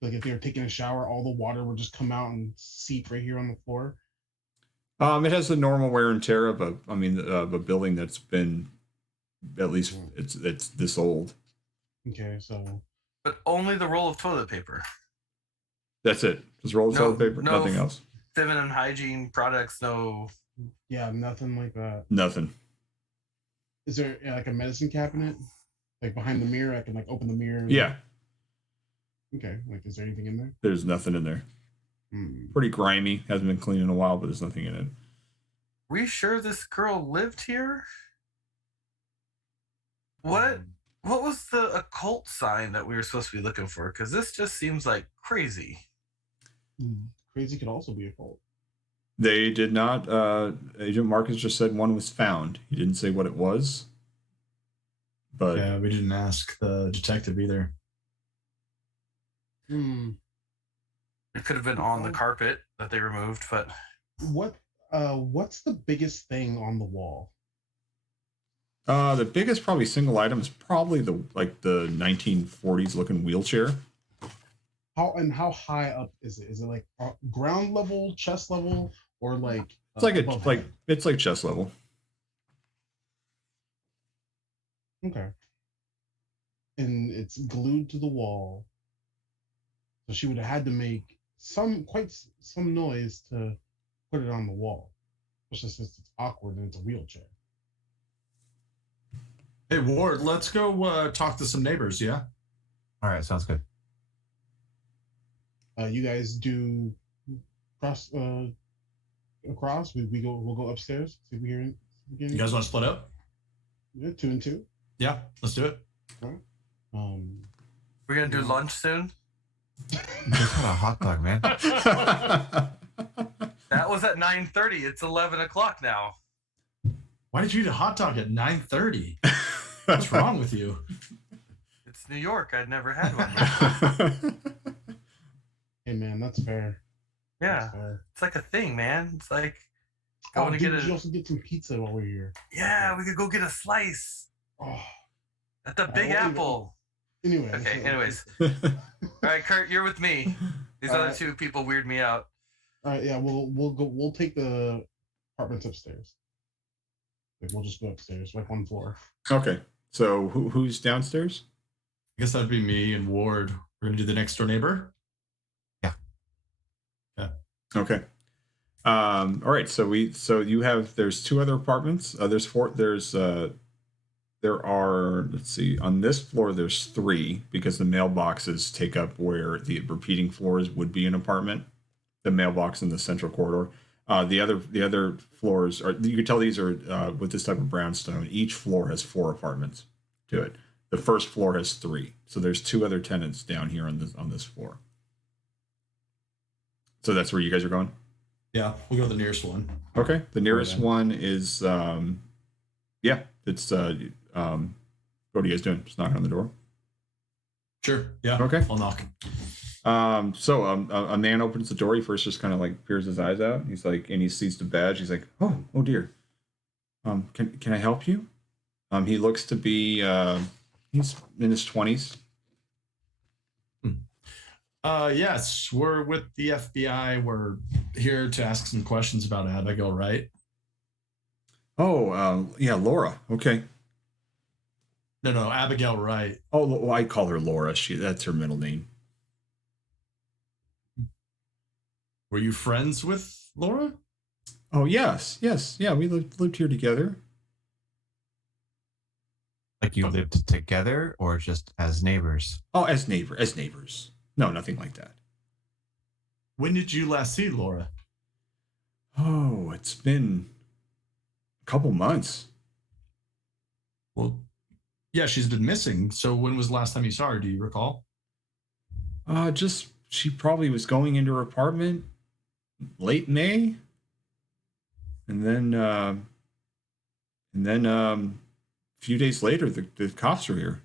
Like if they were taking a shower, all the water would just come out and seep right here on the floor. It has the normal wear and tear of a building that's been at least it's this old. Okay, so. But only the roll of toilet paper. That's it. Just roll of toilet paper. No nothing else. Feminine hygiene products. No. Yeah, nothing like that. Nothing. Is there like a medicine cabinet, like behind the mirror? I can like open the mirror. Yeah. Okay. Like, is there anything in there? There's nothing in there. Pretty grimy. Hasn't been cleaned in a while, but there's nothing in it. Are we sure this girl lived here? What was the occult sign that we were supposed to be looking for? Because this just seems like crazy. Crazy could also be a fault. They did not. Agent Marcus just said one was found. He didn't say what it was. But yeah, we didn't ask the detective either. It could have been on the carpet that they removed, but what's the biggest thing on the wall? The biggest probably single item is probably the 1940s looking wheelchair. How high up is it? Is it like ground level, chest level, or like it's like chest level? Okay. And it's glued to the wall. So she would have had to make some noise to put it on the wall. It's just it's awkward and it's a wheelchair. Hey Ward, let's go talk to some neighbors. Yeah. All right, sounds good. You guys do across. We'll go upstairs. See if we hear. You guys want to split up? Yeah, 2 and 2. Yeah, let's do it. All right. We're gonna do lunch soon. Just had a hot dog, man. That was at 9:30. It's 11 o'clock now. Why did you eat a hot dog at 9:30? What's wrong with you? It's New York. I'd never had one. Hey man, that's fair. Yeah, that's fair. It's like a thing, man. It's like going to dude, get you also get some pizza while we're here. Yeah, we could go get a slice at the Big Apple. Anyway. Okay. Anyways. All right, Kurt, you're with me. These other two people weird me out. All right. Yeah, we'll take the apartments upstairs. Like we'll just go upstairs, like one floor. Okay. So who's downstairs? I guess that'd be me and Ward. We're gonna do the next door neighbor. Yeah. Yeah. Okay. All right. So you have there's 2 other apartments. There's 4. There are, let's see, on this floor there's 3 because the mailboxes take up where the repeating floors would be an apartment. The mailbox in the central corridor. The other floors are, you can tell these are with this type of brownstone. Each floor has 4 apartments to it. The first floor has 3. So there's 2 other tenants down here on this floor. So that's where you guys are going? Yeah, we'll go to the nearest one. Okay. The nearest one is it's what are you guys doing? Just knocking on the door? Sure. Yeah. Okay. I'll knock. So a man opens the door. He first just kind of like peers his eyes out. He's like, and he sees the badge. He's like, oh dear. Can I help you? He looks to be he's in his 20s. Yes, we're with the FBI. We're here to ask some questions about Abigail Wright. Oh, yeah, Laura. Okay. No, Abigail Wright. Oh, well, I call her Laura. That's her middle name. Were you friends with Laura? Oh, yes. Yeah, we lived here together. Like you lived together or just as neighbors? Oh, as neighbors. No, nothing like that. When did you last see Laura? Oh, it's been a couple months. Well, yeah, she's been missing. So when was the last time you saw her? Do you recall? Just she probably was going into her apartment late May, and then a few days later, the cops were here.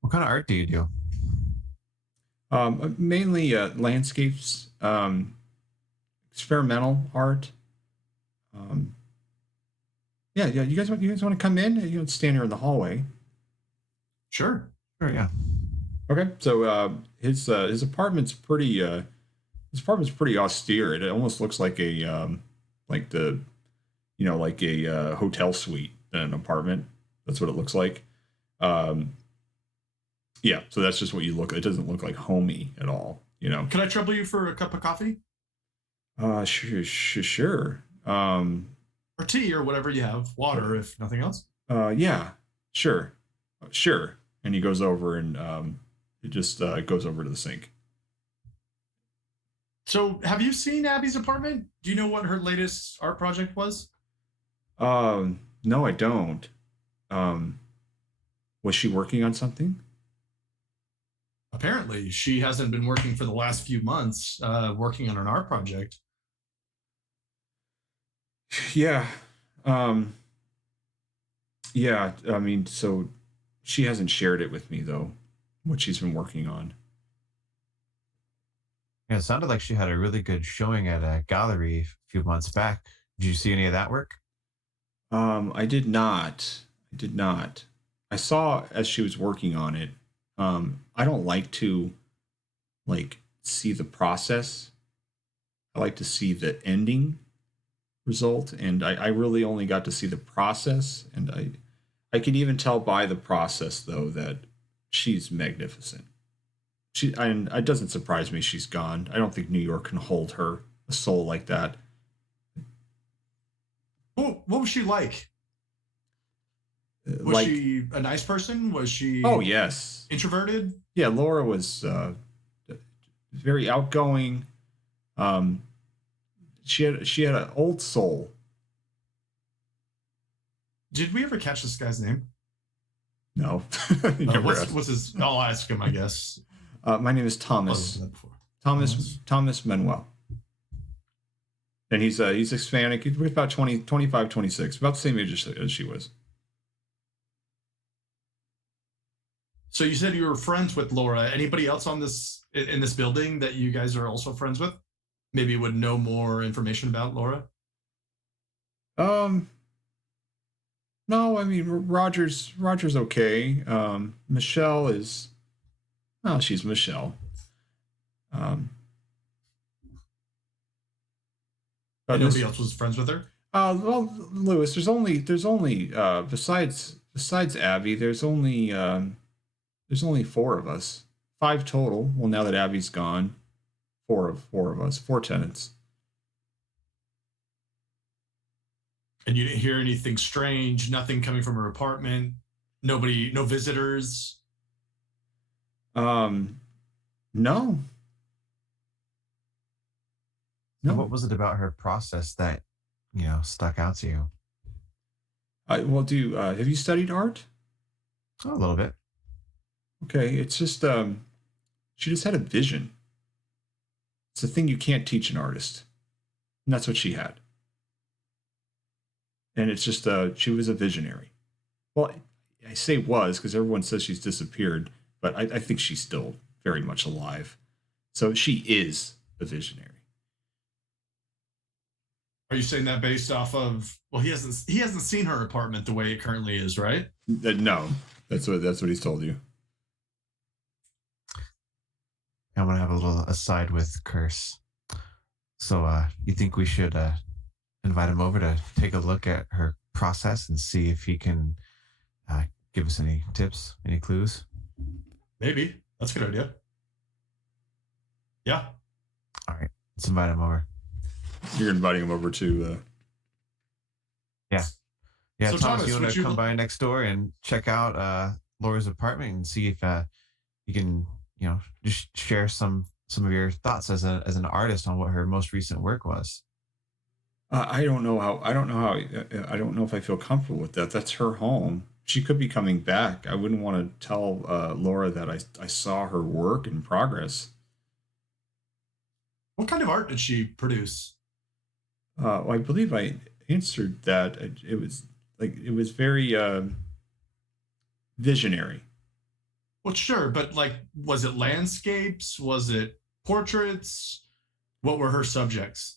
What kind of art do you do? Mainly landscapes, experimental art. Yeah. You guys want to come in? You know, stand here in the hallway. Sure. Sure, yeah. Okay. So his apartment's pretty austere. It almost looks like a like the like a hotel suite in an apartment. That's what it looks like. Yeah, so that's just what you look. It doesn't look like homey at all. Can I trouble you for a cup of coffee? Sure. Or tea or whatever you have. Water, if nothing else. Yeah, sure. And he goes over and it just goes over to the sink. So have you seen Abby's apartment? Do you know what her latest art project was? No, I don't. Was she working on something? Apparently, she hasn't been working for the last few months, working on an art project. Yeah. Yeah, I mean, so she hasn't shared it with me though, what she's been working on. Yeah, it sounded like she had a really good showing at a gallery a few months back. Did you see any of that work? I did not. I saw as she was working on it. I don't like to see the process. I like to see the ending result, and I really only got to see the process, and I can even tell by the process though that she's magnificent. And it doesn't surprise me she's gone. I don't think New York can hold her, a soul like that. What was she like? Was she a nice person? Was she? Oh yes. Introverted? Yeah, Laura was very outgoing. She had an old soul. Did we ever catch this guy's name? No. What's his? I'll ask him, I guess. My name is Thomas. Thomas Manuel. And he's Hispanic. He's about 25, 26, about the same age as she was. So you said you were friends with Laura. Anybody else in this building that you guys are also friends with? Maybe would know more information about Laura? No, I mean Roger's okay. Michelle is, well, she's Michelle. But nobody else was friends with her? Well, Lewis, there's only besides Abby, there's only four of us. Five total. Well, now that Abby's gone, four of us, four tenants. And you didn't hear anything strange, nothing coming from her apartment, no visitors? No. So what was it about her process that, stuck out to you? Well, have you studied art? Oh, a little bit. Okay, it's just she just had a vision. It's a thing you can't teach an artist. And that's what she had. And it's just she was a visionary. Well, I say was because everyone says she's disappeared, but I think she's still very much alive. So she is a visionary. Are you saying that based off of? Well, he hasn't seen her apartment the way it currently is, right? No, that's what he's told you. I'm gonna have a little aside with Curse. So, you think we should invite him over to take a look at her process and see if he can give us any tips, any clues? Maybe that's a good idea. Yeah. All right, let's invite him over. You're inviting him over to. Yeah, So, Thomas, you would want to come by next door and check out Laura's apartment and see if you can, just share some of your thoughts as an artist on what her most recent work was. I don't know how. I don't know if I feel comfortable with that. That's her home. She could be coming back. I wouldn't want to tell Laura that I saw her work in progress. What kind of art did she produce? Well, I believe I answered that. It was very visionary. Well, sure, but like, was it landscapes? Was it portraits? What were her subjects?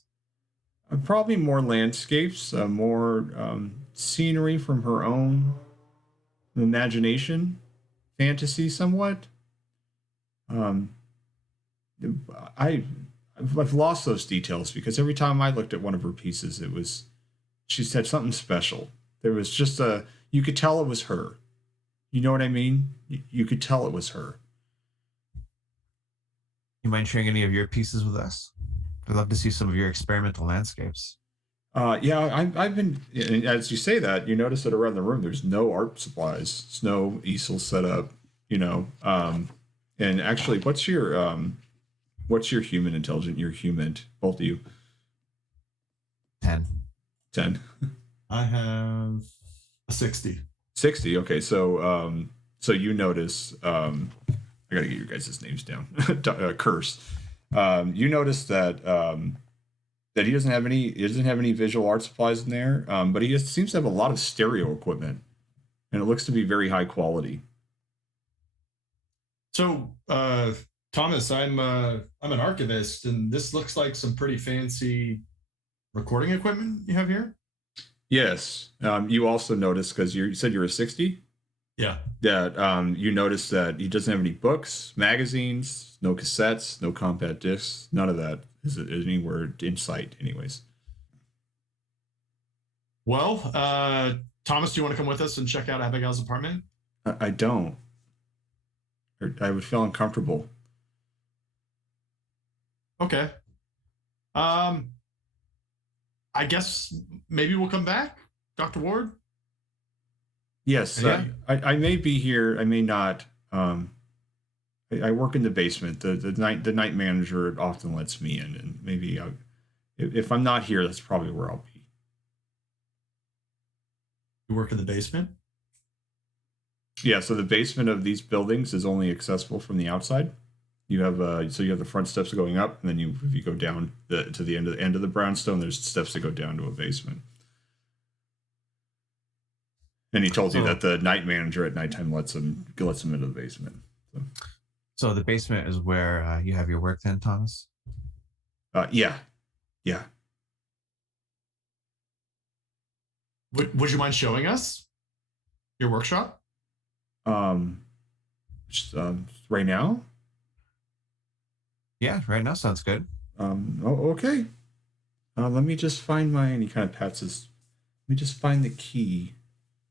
Probably more landscapes, more scenery from her own imagination, fantasy, somewhat. I've lost those details because every time I looked at one of her pieces, she said something special. There was just you could tell it was her. You know what I mean? You could tell it was her. You mind sharing any of your pieces with us? I'd love to see some of your experimental landscapes. Yeah, I've been, as you say that, you notice that around the room, there's no art supplies. There's no easel set up, and actually, what's your human intelligence? Your human, both of you. 10. I have a 60. 60. Okay, so you notice. I gotta get your guys' names down. Curse. You notice that he doesn't have any visual art supplies in there, but he seems to have a lot of stereo equipment, and it looks to be very high quality. So, Thomas, I'm an archivist, and this looks like some pretty fancy recording equipment you have here. Yes. You also notice, because you said you're a 60. Yeah. That you notice that he doesn't have any books, magazines, no cassettes, no compact discs, none of that is anywhere in sight, anyways. Well, Thomas, do you want to come with us and check out Abigail's apartment? I don't. I would feel uncomfortable. Okay. I guess maybe we'll come back, Dr. Ward. Yes, Yeah. I may be here. I may not. I work in the basement. The night manager often lets me in, and maybe if I'm not here, that's probably where I'll be. You work in the basement? Yeah. So the basement of these buildings is only accessible from the outside. You have the front steps going up, and then if you go down to the end of the brownstone, there's steps that go down to a basement. And he told you that the night manager at nighttime lets him into the basement. So the basement is where you have your work then, Thomas? Yeah. Would you mind showing us your workshop? Right now? Yeah, right now sounds good. Okay. Let me just find and he kind of pats his, let me just find the key.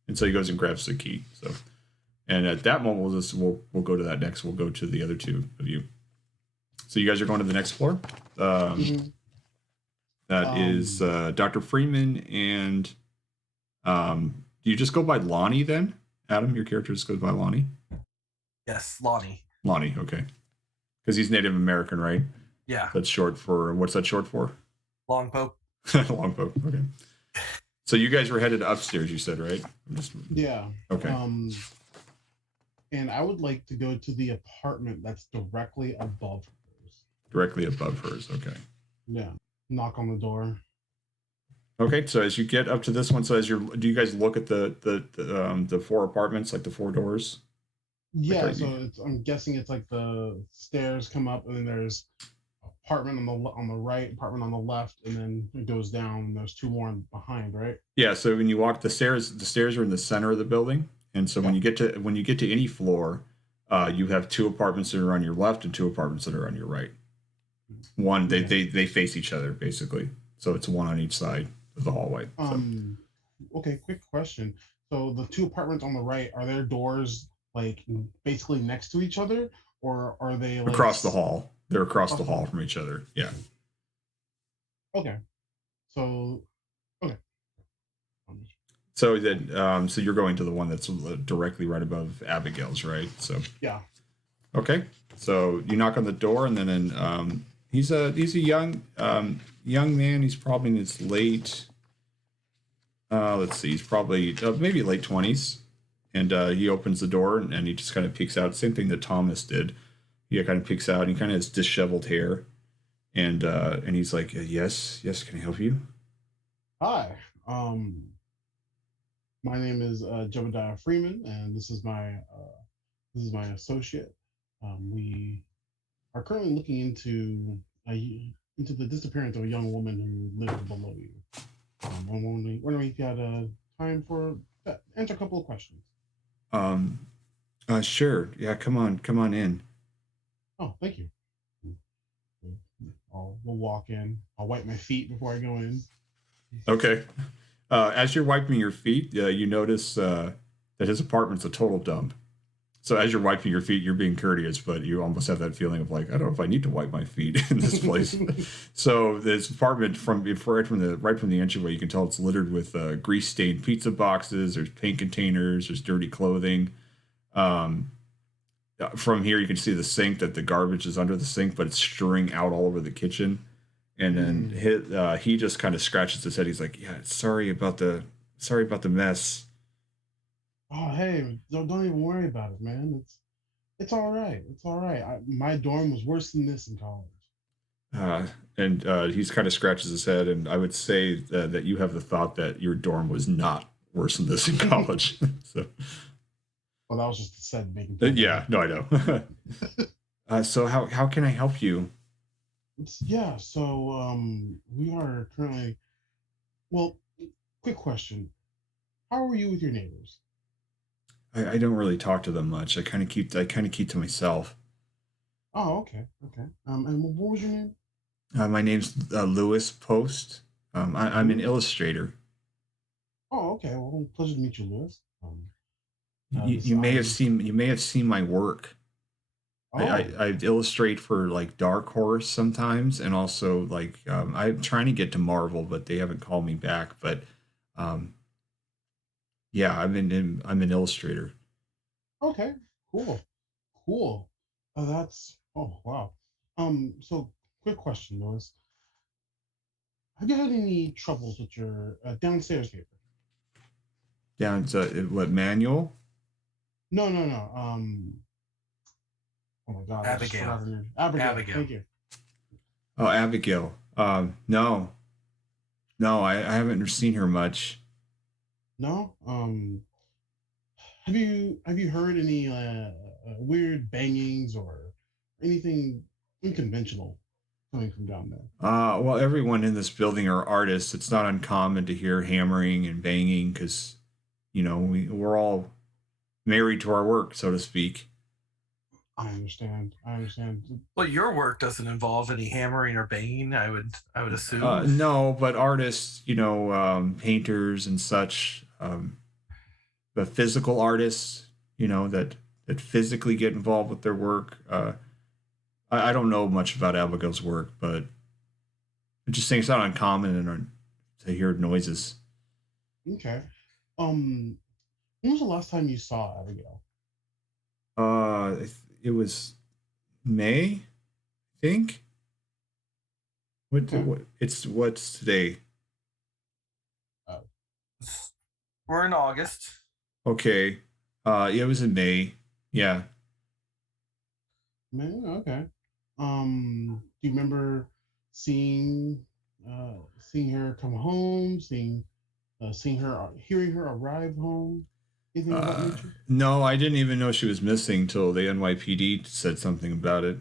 And so he goes and grabs the key. So, and at that moment, we'll go to that next. We'll go to the other two of you. So you guys are going to the next floor. That is Dr. Freeman and do you just go by Lonnie then? Adam, your character just goes by Lonnie? Yes, Lonnie. Lonnie, okay. Because he's Native American, right? Yeah. That's short for, what's that short for? Longbow. Longbow, okay. So you guys were headed upstairs, you said, right? Yeah. Okay. And I would like to go to the apartment that's directly above hers. Directly above hers, okay. Yeah. Knock on the door. Okay, so as you get up to this one, do you guys look at the four apartments, like the four doors? Yeah, so I'm guessing it's like the stairs come up and then there's apartment on the right, apartment on the left, and then it goes down. And there's two more behind, right? Yeah, so when you walk the stairs are in the center of the building, and so when Yeah. you get to any floor, you have two apartments that are on your left and two apartments that are on your right. One they face each other basically, so it's one on each side of the hallway. Okay, quick question. So the two apartments on the right, are their doors like basically next to each other, or are they like Across the hall? They're across the hall from each other. Yeah. Okay. So okay. So then, so you're going to the one that's directly right above Abigail's, right? So Yeah. okay. So you knock on the door, and then he's a young man. He's probably in his late. Let's see. He's probably maybe late 20s, and he opens the door and he just kind of peeks out. Same thing that Thomas did. He kind of peeks out. And he kind of has disheveled hair, and he's like, yes, can I help you? Hi. My name is Jebediah Freeman, and this is my associate. We are currently looking into the disappearance of a young woman who lived below you. I'm wondering if you had time for answer a couple of questions. Sure. Yeah, come on in. Oh, thank you. We'll walk in. I'll wipe my feet before I go in. Okay. As you're wiping your feet, you notice that his apartment's a total dump. So as you're wiping your feet, you're being courteous, but you almost have that feeling of like, I don't know if I need to wipe my feet in this place. So this apartment right from the entryway, you can tell it's littered with grease-stained pizza boxes. There's paint containers. There's dirty clothing. From here, you can see the sink, that the garbage is under the sink, but it's strewing out all over the kitchen. And then he just kind of scratches his head. He's like, "Yeah, sorry about the mess." Oh, hey, don't even worry about it, man. It's all right. It's all right. My dorm was worse than this in college. And he's kind of scratches his head, and I would say that you have the thought that your dorm was not worse than this in college. So, well, that was just the said making. Yeah, no, I know. So how can I help you? So we are currently. Well, quick question: how are you with your neighbors? I don't really talk to them much. I kind of keep to myself. Oh, okay. And what was your name? My name's Lewis Post. I'm an illustrator. Oh, okay. Well, pleasure to meet you, Lewis. You may have seen my work. Oh. I illustrate for like Dark Horse sometimes, and also like I'm trying to get to Marvel, but they haven't called me back. But yeah, I'm an illustrator. Okay, cool. Oh, wow. So quick question, Lewis. Have you had any troubles with your downstairs neighbor? Down to what, Manuel? No. Oh my God. Abigail. Abigail. Thank you. Oh, Abigail. No, I haven't seen her much. No. Have you heard any weird bangings or anything unconventional coming from down there? Well, everyone in this building are artists. It's not uncommon to hear hammering and banging because, we're all married to our work, so to speak. I understand. Well, your work doesn't involve any hammering or banging, I would assume. No, but artists, painters and such, the physical artists, that physically get involved with their work. I don't know much about Abigail's work, but I'm just saying it's not uncommon to hear noises. Okay. When was the last time you saw Abigail? It was May, I think. What's today? We're in August. Okay. It was in May. Yeah. May. Okay. Do you remember seeing her come home, seeing her, hearing her arrive home? Anything of that nature? No, I didn't even know she was missing till the NYPD said something about it.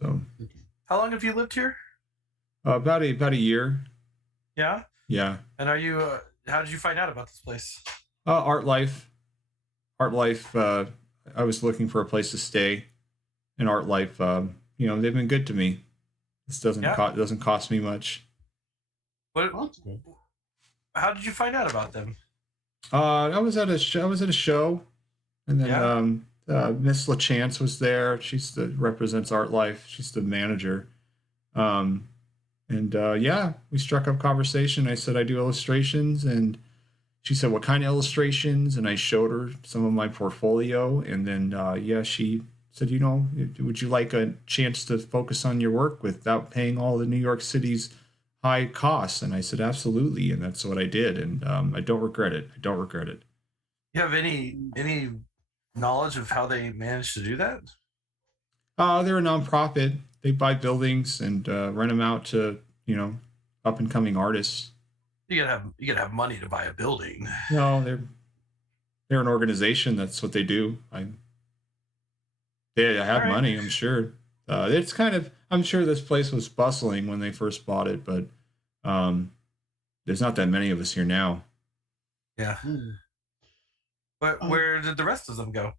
So How long have you lived here? about a year. Yeah. Yeah. And are you? How did you find out about this place? Art Life. Art Life. I was looking for a place to stay, and Art Life. They've been good to me. This doesn't cost me much. What? Oh, that's good. How did you find out about them? I was at a show, and then Miss LaChance was there. Represents Art Life. She's the manager. We struck up conversation. I said I do illustrations, and she said what kind of illustrations, and I showed her some of my portfolio, and then she said, would you like a chance to focus on your work without paying all the New York City's high costs? And I said absolutely, and that's what I did, and I don't regret it. You have any knowledge of how they managed to do that? They're a nonprofit. They buy buildings and rent them out to up and coming artists. You gotta have money to buy a building. No, they're an organization. That's what they do. They have All right. money, I'm sure. It's kind of, I'm sure this place was bustling when they first bought it, but there's not that many of us here now. Yeah. Mm. But where did the rest of them go?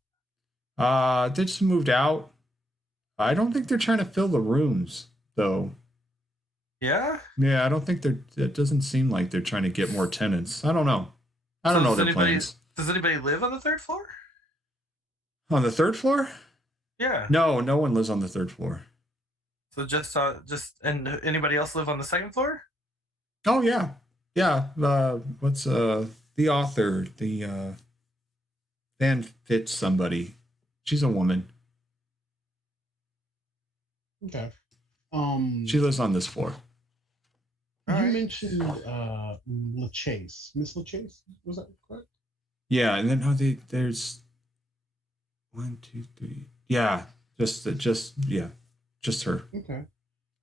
They just moved out. I don't think they're trying to fill the rooms, though. Yeah. Yeah, I don't think it doesn't seem like they're trying to get more tenants. I don't know. I don't know their plans. Does anybody live on the third floor? On the third floor? Yeah. No one lives on the third floor. So and anybody else live on the second floor? Oh yeah. What's the author? The Van Fitz somebody. She's a woman. Okay. She lives on this floor. You Alright. mentioned LaChase. Miss LaChase, was that correct? Yeah, and then there's 1, 2, 3. Yeah, just her. Okay.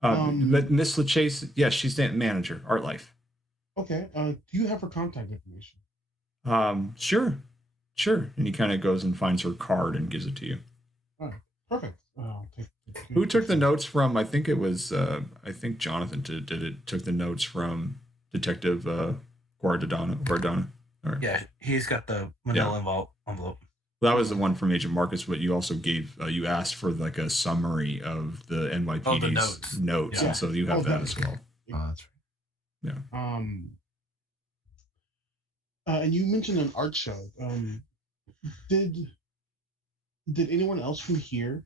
But Miss LaChase, yes, she's the manager, Art Life. Okay. Do you have her contact information? Sure. And he kind of goes and finds her card and gives it to you. All right. Perfect. I'll take Who took the notes from? I think it was. I think Jonathan did it. Took the notes from Detective Guardana. Or, Yeah, he's got the manila envelope. that was the one from Agent Marcus. But you also gave. You asked for like a summary of the NYPD's notes, Yeah. and so you have that as well. Oh, that's right. And you mentioned an art show. Did anyone else from here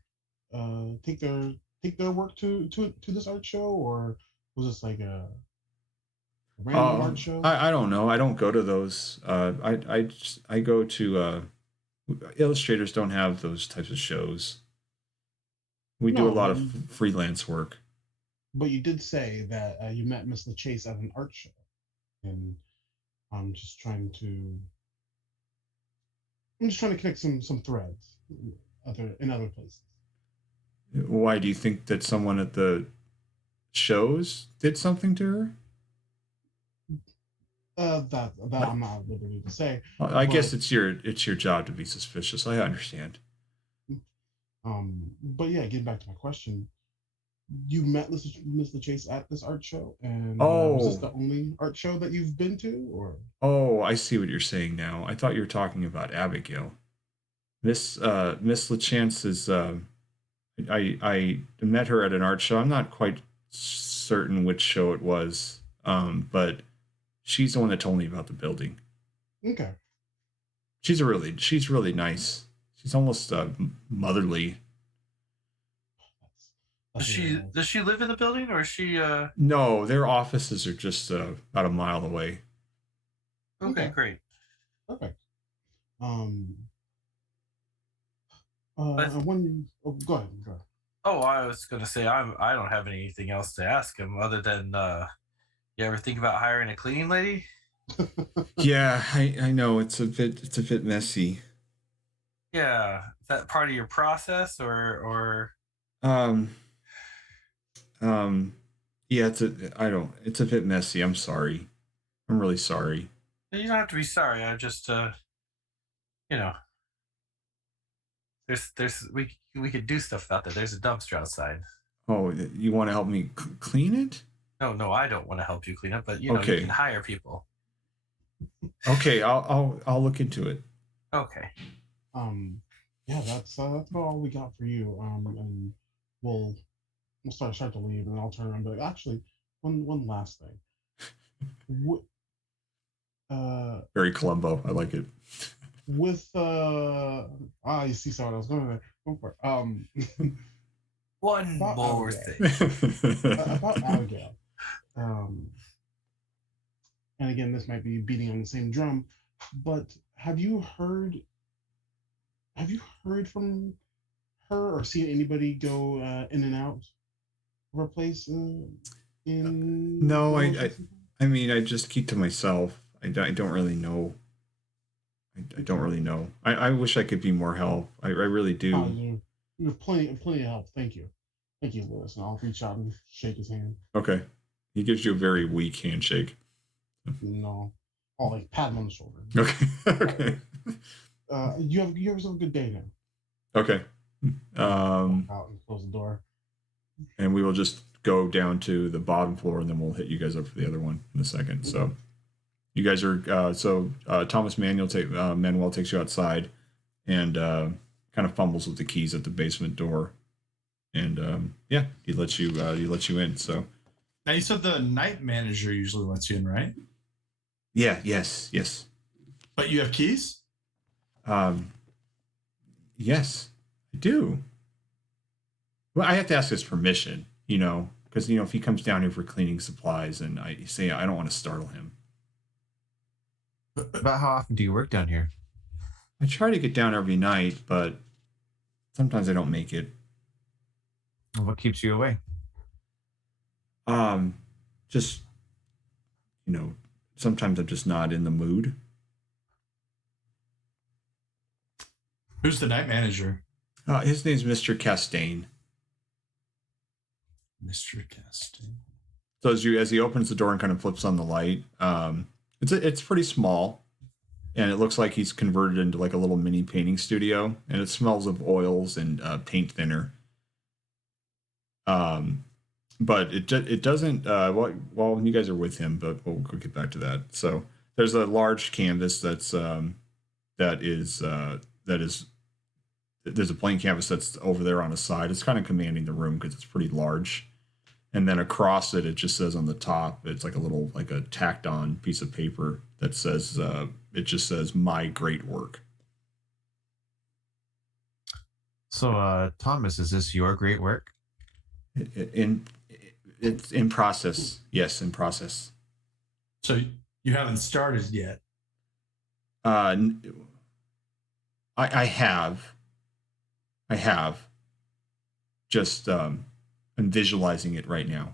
take their work to this art show, or was this like a random art show? I don't know. I don't go to those. I go to illustrators don't have those types of shows. We do a lot of freelance work. But you did say that you met Miss LaChase at an art show, and I'm just trying to connect some threads in other places. Why do you think that someone at the shows did something to her? That I'm not at liberty to say. I guess it's your job to be suspicious. I understand. But yeah, getting back to my question, you met Miss LaChase at this art show, and was this the only art show that you've been to, or? Oh, I see what you're saying now. I thought you were talking about Abigail. Miss LaChance is. I met her at an art show. I'm not quite certain which show it was, but she's the one that told me about the building. Okay. She's really nice. She's almost motherly. Does she live in the building, or is she? No, their offices are just about a mile away. Okay, great. Perfect. But- go ahead. Oh, I was gonna say I don't have anything else to ask him other than you ever think about hiring a cleaning lady? Yeah, I know it's a bit messy. Yeah, is that part of your process or? Yeah, it's a bit messy. I'm sorry. I'm really sorry. You don't have to be sorry. I just there's we could do stuff out there. There's a dumpster outside. Oh, you want to help me clean it? No, I don't want to help you clean up, but you know, Okay. you can hire people. Okay, I'll look into it. Okay. Yeah, that's about all we got for you. And we'll start to leave, and I'll turn around and be like, actually, one last thing. What, Very Columbo. I like it. with you see someone else. Go for it. One About more Abigail. thing. About Abigail. And again, this might be beating on the same drum, but have you heard from her or seen anybody go in and out of her place in No, Washington? I mean, I just keep to myself. I don't really know. I don't really know. I wish I could be more help. I really do. You have plenty of help. Thank you, Lewis. And I'll reach out and shake his hand. Okay. He gives you a very weak handshake. No, I'll like pat him on the shoulder. Okay. Okay. You have yourself a good day now. Okay. Out and close the door. And we will just go down to the bottom floor, and then we'll hit you guys up for the other one in a second. So, you guys are Thomas Manuel takes you outside, and kind of fumbles with the keys at the basement door, and he lets you in. So Now you said the night manager usually lets you in, right? yeah, yes. But you have keys? Yes, I do. Well, I have to ask his permission, because if he comes down here for cleaning supplies, and I say I don't want to startle him. About how often do you work down here? I try to get down every night, but sometimes I don't make it. What keeps you away? Just sometimes I'm just not in the mood. Who's the night manager? His name's Mr. Castaigne. Mr. Casting. So as he opens the door and kind of flips on the light, it's pretty small, and it looks like he's converted into like a little mini painting studio, and it smells of oils and paint thinner. But it doesn't. Well, you guys are with him, but we'll get back to that. So there's a large canvas there's a blank canvas that's over there on the side. It's kind of commanding the room because it's pretty large. And then across it just says on the top, it's like a tacked on piece of paper that says, it just says, "My great work." So, Thomas, is this your great work? It's in process. Yes, in process. So you haven't started yet. I have. Just I'm visualizing it right now.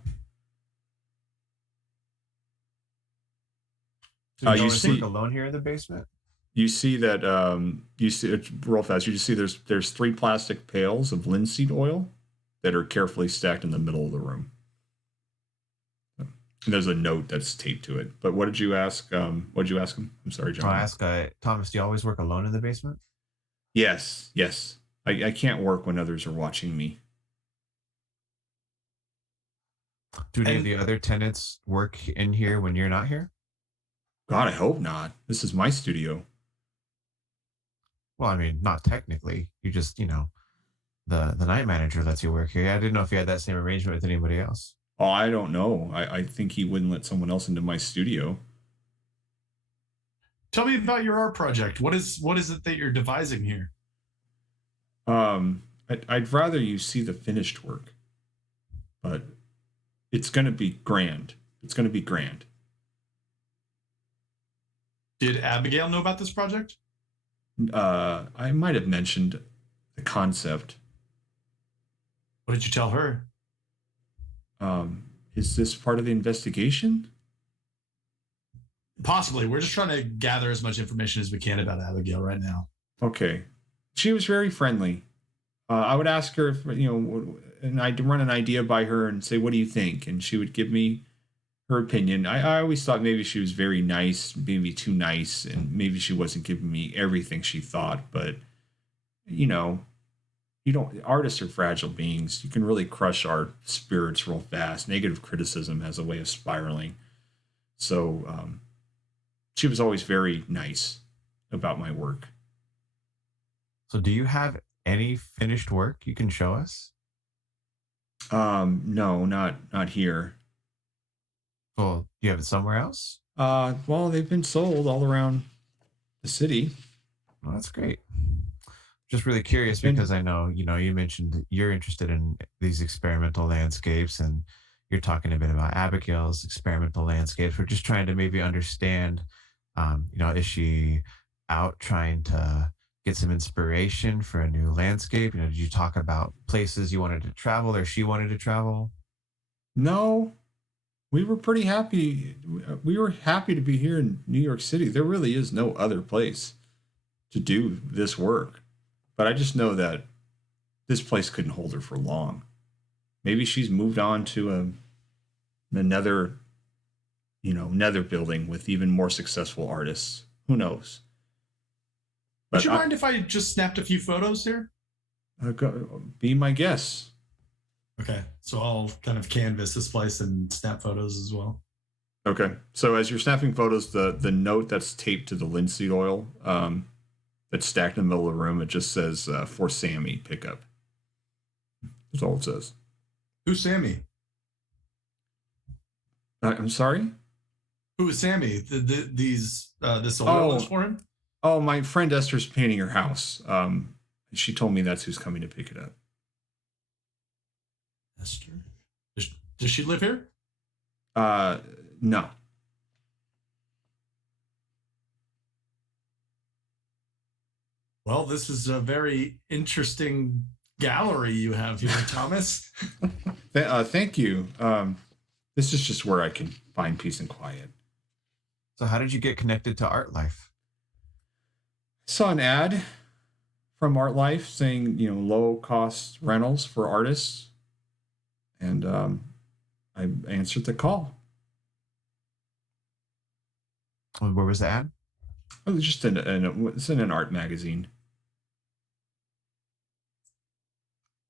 So you you always see- work alone here in the basement? You see that roll fast. You see there's 3 plastic pails of linseed oil that are carefully stacked in the middle of the room. And there's a note that's taped to it. But what did you ask? What did you ask him? I'm sorry, John. I ask, Thomas, do you always work alone in the basement? Yes. I can't work when others are watching me. Do any of And- the other tenants work in here when you're not here? God, I hope not. This is my studio. Well, I mean, not technically. You just, the night manager lets you work here. I didn't know if you had that same arrangement with anybody else. Oh, I don't know. I think he wouldn't let someone else into my studio. Tell me about your art project. What is it that you're devising here? I'd rather you see the finished work, but it's going to be grand. It's going to be grand. Did Abigail know about this project? I might have mentioned the concept. What did you tell her? Is this part of the investigation? Possibly. We're just trying to gather as much information as we can about Abigail right now. Okay. She was very friendly. I would ask her if, and I'd run an idea by her and say, "What do you think?" And she would give me her opinion. I always thought maybe she was very nice, maybe too nice, and maybe she wasn't giving me everything she thought. But, artists are fragile beings. You can really crush art spirits real fast. Negative criticism has a way of spiraling. So she was always very nice about my work. So, do you have any finished work you can show us? No, not here. Well, do you have it somewhere else? Well, they've been sold all around the city. Well, that's great. Just really curious And because I know, you mentioned that you're interested in these experimental landscapes and you're talking a bit about Abigail's experimental landscapes. We're just trying to maybe understand, is she out trying to get some inspiration for a new landscape? Did you talk about places you wanted to travel or she wanted to travel? no, we were pretty happy. We were happy to be here in New York City. There really is no other place to do this work. But I just know that this place couldn't hold her for long. Maybe she's moved on to another, nether building with even more successful artists. Who knows? Would But you mind if I just snapped a few photos here? be my guest. Okay, so I'll kind of canvas this place and snap photos as well. Okay. So as you're snapping photos, the note that's taped to the linseed oil that's stacked in the middle of the room, it just says for Sammy pickup. That's all it says. Who's Sammy? I'm sorry. Who is Sammy? This oil is for him? Oh, my friend Esther's painting her house. She told me that's who's coming to pick it up. Esther. Does she live here? No. Well, this is a very interesting gallery you have here, Thomas. Thank you. This is just where I can find peace and quiet. So, how did you get connected to Art Life? Saw an ad from Art Life saying, low cost rentals for artists. And I answered the call. Where was the ad? It was just it's in an art magazine.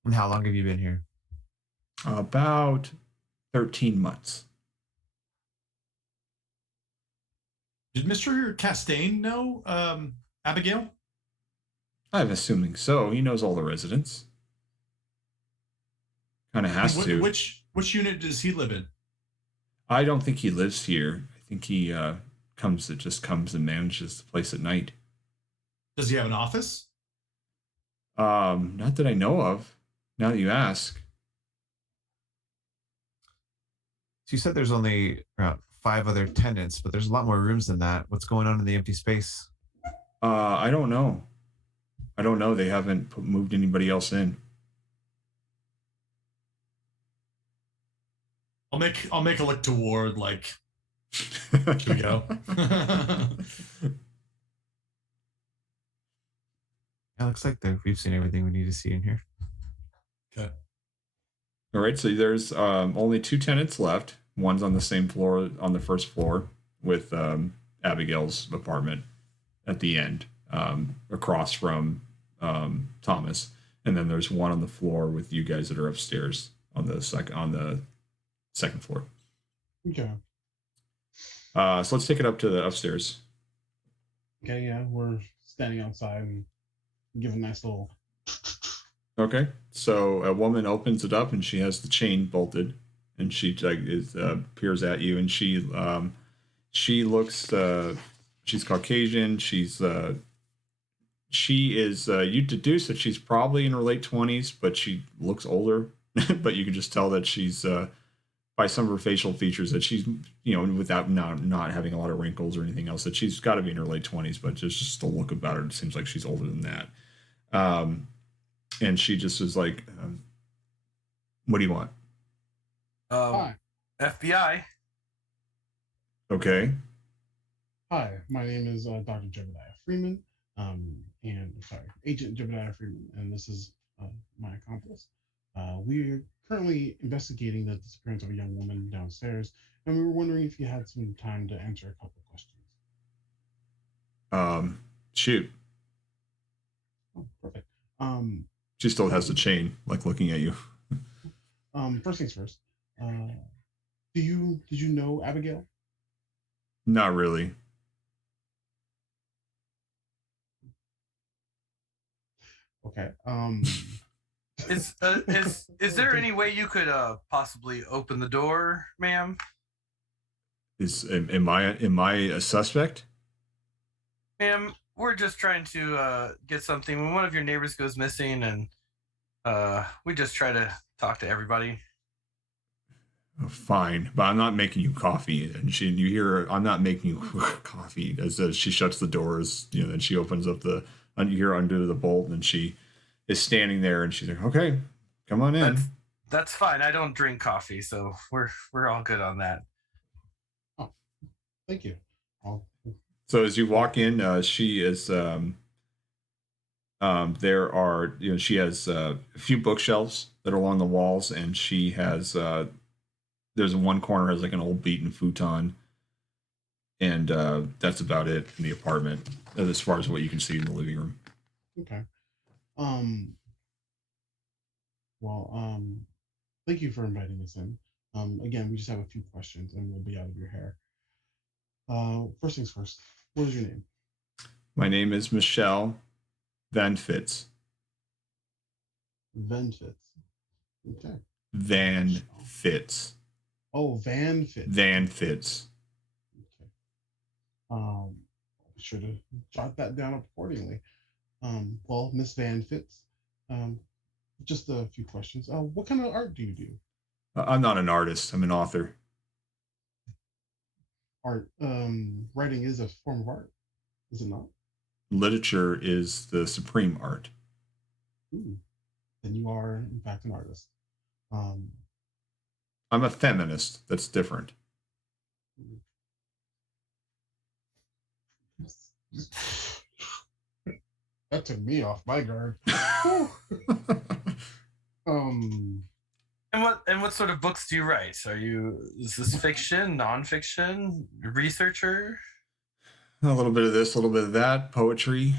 And how long have you been here? About 13 months. Did Mr. Castaigne know Abigail? I'm assuming so. He knows all the residents. Kind of has to. Which unit does he live in? I don't think he lives here. I think he comes and manages the place at night. Does he have an office? Not that I know of. Now that you ask. So you said there's only around 5 other tenants, but there's a lot more rooms than that. What's going on in the empty space? I don't know. They haven't moved anybody else in. I'll make a look toward like. Should we go? It looks like we've seen everything we need to see in here. Okay. All right, so there's only 2 tenants left. One's on the same floor, on the first floor, with Abigail's apartment at the end, across from Thomas, and then there's one on the floor with you guys that are upstairs on the second floor. Okay. So let's take it up to the upstairs. Okay, yeah, we're standing outside and give a nice little. Okay, so a woman opens it up and she has the chain bolted, and she peers at you, and she looks. She's Caucasian. She is. You deduce that she's probably in her late 20s, but she looks older. But you can just tell that she's by some of her facial features that she's, without not having a lot of wrinkles or anything else, that she's got to be in her late 20s. But just the look about her, it seems like she's older than that. And she just is like, "What do you want?" Hi. FBI. Okay. Hi, my name is Dr. Jebediah Freeman, Agent Jebediah Freeman, and this is my accomplice. We're currently investigating the disappearance of a young woman downstairs, and we were wondering if you had some time to answer a couple of questions. Shoot. Oh, perfect. She still has the chain, like looking at you. First things first. Did you know Abigail? Not really. Okay. Is there any way you could possibly open the door, ma'am? Am I a suspect? Ma'am, we're just trying to get something. When one of your neighbors goes missing, and we just try to talk to everybody. Oh, fine, but I'm not making you coffee. And you hear her, I'm not making you coffee as she shuts the doors. Then she opens up you hear her undo the bolt, and she is standing there, and she's like, "Okay, come on in." That's fine. I don't drink coffee, so we're all good on that. Oh, thank you. So as you walk in, she is. There are, she has a few bookshelves that are along the walls, and she has. There's one corner has like an old beaten futon, and that's about it in the apartment as far as what you can see in the living room. Okay. Well, thank you for inviting us in. Again, we just have a few questions, and we'll be out of your hair. First things first. What is your name? My name is Michelle Van Fitz. Van Fitz. Okay. Van Fitz. Oh, Van Fitz. Van Fitz. Okay. Be sure to jot that down accordingly. Well, Miss Van Fitz, just a few questions. What kind of art do you do? I'm not an artist. I'm an author. Art. Writing is a form of art, is it not? Literature is the supreme art. Ooh. Then you are, in fact, an artist. I'm a feminist. That's different. That took me off my guard. And what sort of books do you write? Is this fiction, nonfiction, researcher? A little bit of this, a little bit of that, poetry.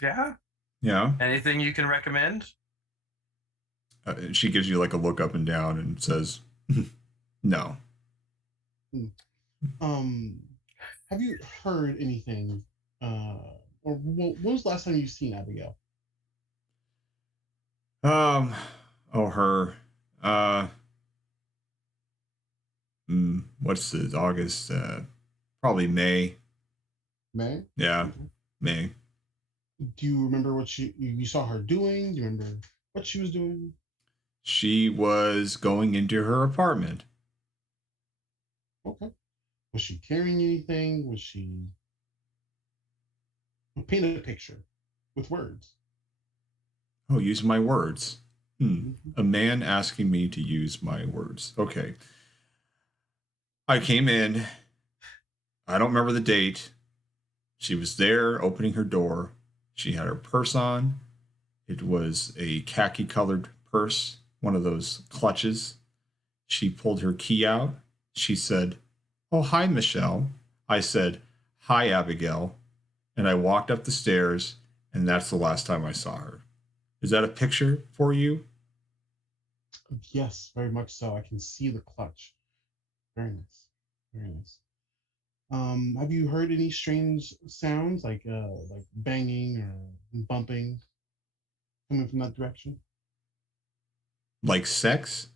Yeah. Yeah. Anything you can recommend? She gives you like a look up and down and says, "No." Have you heard anything? Or when was the last time you've seen Abigail? Her. What's this? August? Probably May. May? Yeah, Okay. May. Do you remember what you saw her doing? Do you remember what she was doing? She was going into her apartment. Okay. Was she carrying anything? Was she paint a picture with words? Oh, use my words. Mm-hmm. A man asking me to use my words. Okay. I came in. I don't remember the date. She was there opening her door. She had her purse on. It was a khaki colored purse, one of those clutches. She pulled her key out. She said, "Oh, hi, Michelle." I said, "Hi, Abigail." And I walked up the stairs, and that's the last time I saw her. Is that a picture for you? Yes, very much so. I can see the clutch. Very nice. Very nice. Have you heard any strange sounds like banging or bumping coming from that direction? Like sex?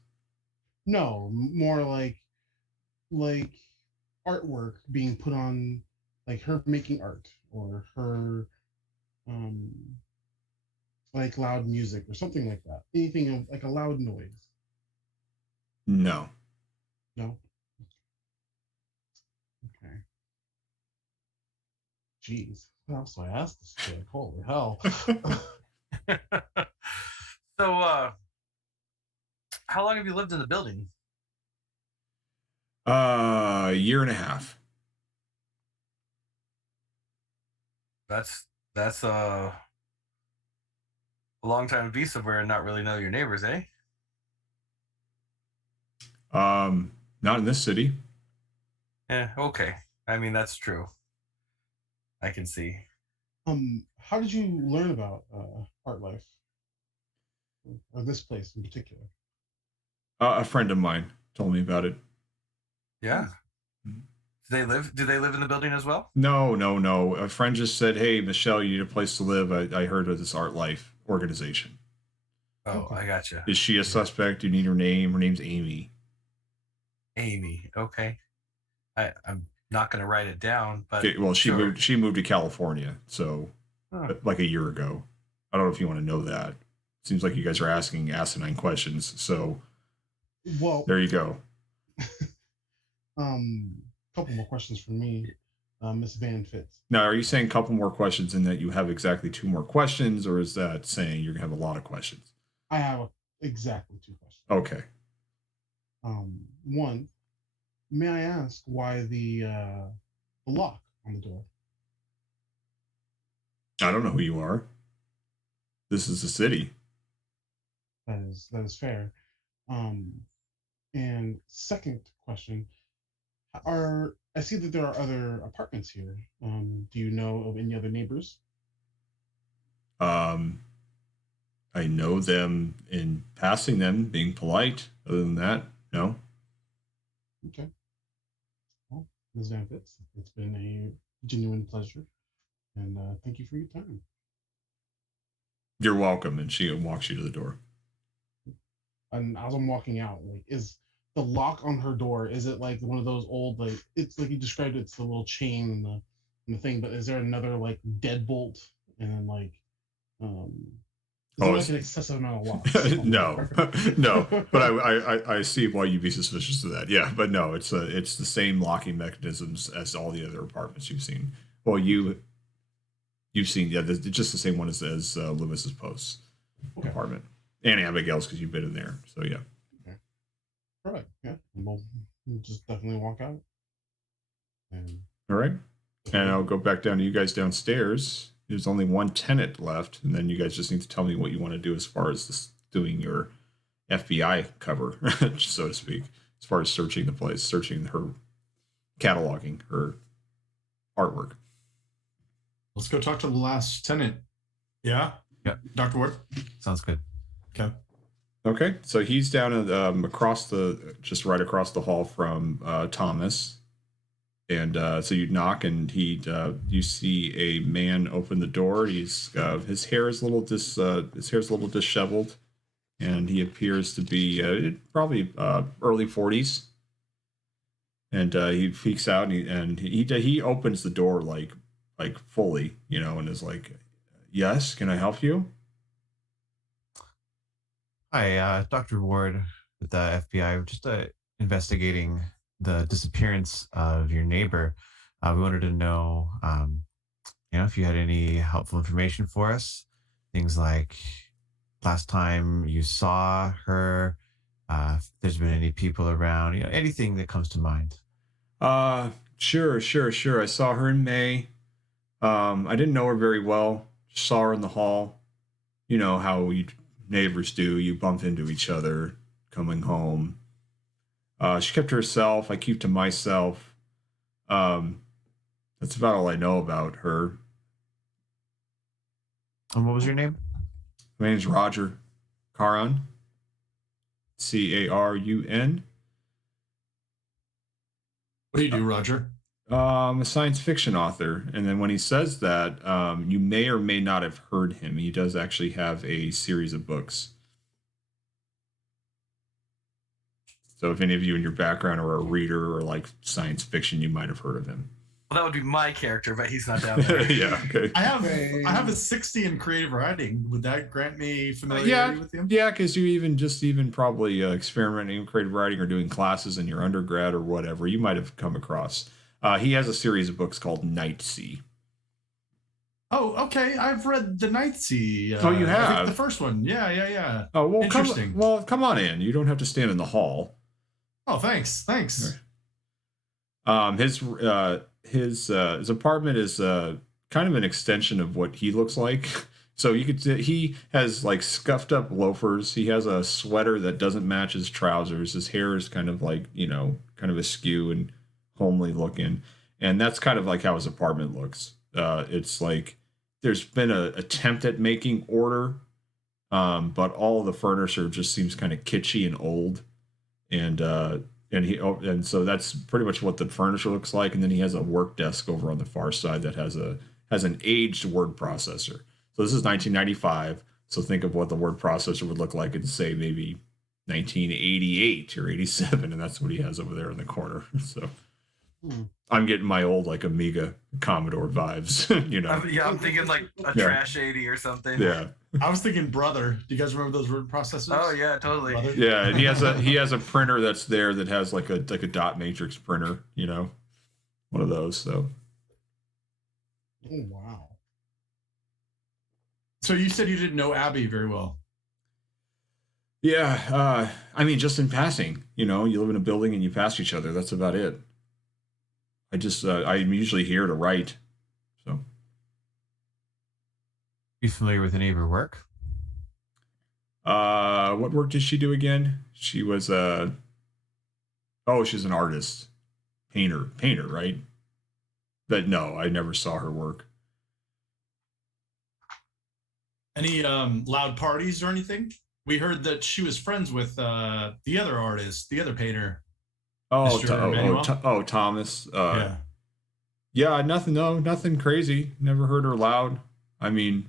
No, more like artwork being put on, like her making art or her like loud music or something like that. Anything like a loud noise. No. No. Okay. Jeez. What else do I ask this chick? Holy hell. So, how long have you lived in the building? A year and a half. That's a long time to be somewhere and not really know your neighbors, eh? Not in this city. Yeah, okay. I mean, that's true. I can see. How did you learn about art life? or this place in particular? A friend of mine told me about it. Yeah. Do they live in the building as well? No. A friend just said, "Hey, Michelle, you need a place to live. I heard of this Art Life organization. Oh, Okay. I gotcha. Is she a suspect? Do you need her name? Her name's Amy." Amy. Okay. I'm not going to write it down, but Okay, well, sure. she moved to California, so Huh. like a year ago. I don't know if you want to know that. Seems like you guys are asking asinine questions. So Well, there you go. couple more questions from me, Miss Van Fitz. Now, are you saying a couple more questions in that you have exactly 2 more questions, or is that saying you're gonna have a lot of questions? I have exactly 2 questions. Okay. One, may I ask why the lock on the door? I don't know who you are. This is the city. That is fair. And second question, I see that there are other apartments here. Do you know of any other neighbors? I know them in passing them, being polite. Other than that, no. Okay. Well, Ms. Van Fitz, it's been a genuine pleasure, and thank you for your time. You're welcome. And she walks you to the door. And as I'm walking out, like, is the lock on her door? Is it like one of those old, like, it's like you described, it's the little chain and the thing, but is there another like deadbolt and then like is there like an excessive amount of locks? No. But I see why you'd be suspicious of that. Yeah, but no, it's the same locking mechanisms as all the other apartments you've seen. Well, you've seen, yeah, just the same one as Lewis's post apartment and Abigail's, because you've been in there. So yeah. Okay. All right. Yeah. We'll just definitely walk out. And All right. And I'll go back down to you guys downstairs. There's only one tenant left, and then you guys just need to tell me what you want to do as far as this, doing your FBI cover, so to speak, as far as searching the place, searching her, cataloging her artwork. Let's go talk to the last tenant. Yeah? Yeah. Dr. Ward? Sounds good. Okay, so he's down at, just right across the hall from Thomas. And so you knock, and you see a man open the door. His hair is a little disheveled, and he appears to be probably early 40s. And he peeks out, and he opens the door like fully, and is like, "Yes, can I help you?" Hi, Dr. Ward with the FBI. We're just investigating the disappearance of your neighbor. We wanted to know, if you had any helpful information for us. Things like last time you saw her, if there's been any people around, anything that comes to mind. Sure. I saw her in May. I didn't know her very well. Just saw her in the hall. You know how neighbors do. You bump into each other coming home. She kept to herself. I keep to myself. That's about all I know about her. And what was your name? My name's Roger Caron. Carun. What do you do, Roger? I'm a science fiction author. And then when he says that, you may or may not have heard him. He does actually have a series of books. So if any of you in your background are a reader or like science fiction, you might have heard of him. Well, that would be my character, but he's not down there. Yeah, okay. I have a 60 in creative writing. Would that grant me familiarity with him? Yeah, because you even probably experimenting in creative writing or doing classes in your undergrad or whatever, you might have come across. He has a series of books called Night Sea. Oh, okay. I've read the Night Sea. Oh, you have? I think the first one. Yeah. Oh, well, Interesting. Come on in. You don't have to stand in the hall. Oh, thanks. His apartment is kind of an extension of what he looks like. So you could he has like scuffed up loafers. He has a sweater that doesn't match his trousers. His hair is kind of like, kind of askew and homely looking. And that's kind of like how his apartment looks. It's like there's been an attempt at making order. but all the furniture just seems kind of kitschy and old, and so that's pretty much what the furniture looks like. And then he has a work desk over on the far side that has an aged word processor. So this is 1995. So think of what the word processor would look like in, say, maybe 1988 or 87, and that's what he has over there in the corner. So I'm getting my old like Amiga Commodore vibes, I'm thinking like a Yeah. trash 80 or something. Yeah, I was thinking Brother. Do you guys remember those word processors? Oh yeah, totally. Brother? yeah, and he has a printer that's there that has like a dot matrix printer, one of those. So Oh wow. So you said you didn't know Abby very well. yeah, I mean, just in passing, you live in a building and you pass each other. That's about it. I'm usually here to write. So You familiar with any of her work? what work did she do again? She was she's an artist, painter, right? But no, I never saw her work. Any loud parties or anything? We heard that she was friends with the other artist, the other painter. Mr. Emmanuel? Thomas. Yeah. Nothing crazy. Never heard her loud. I mean,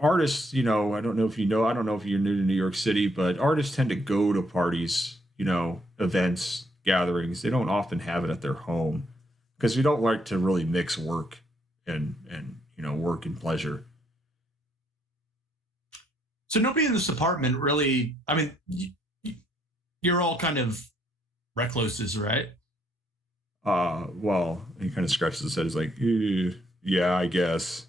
artists, I don't know if I don't know if you're new to New York City, but artists tend to go to parties, events, gatherings. They don't often have it at their home because we don't like to really mix work and work and pleasure. So nobody in this apartment really. I mean, you're all kind of recluses, right? Well, he kind of scratches his head. He's like, yeah, I guess.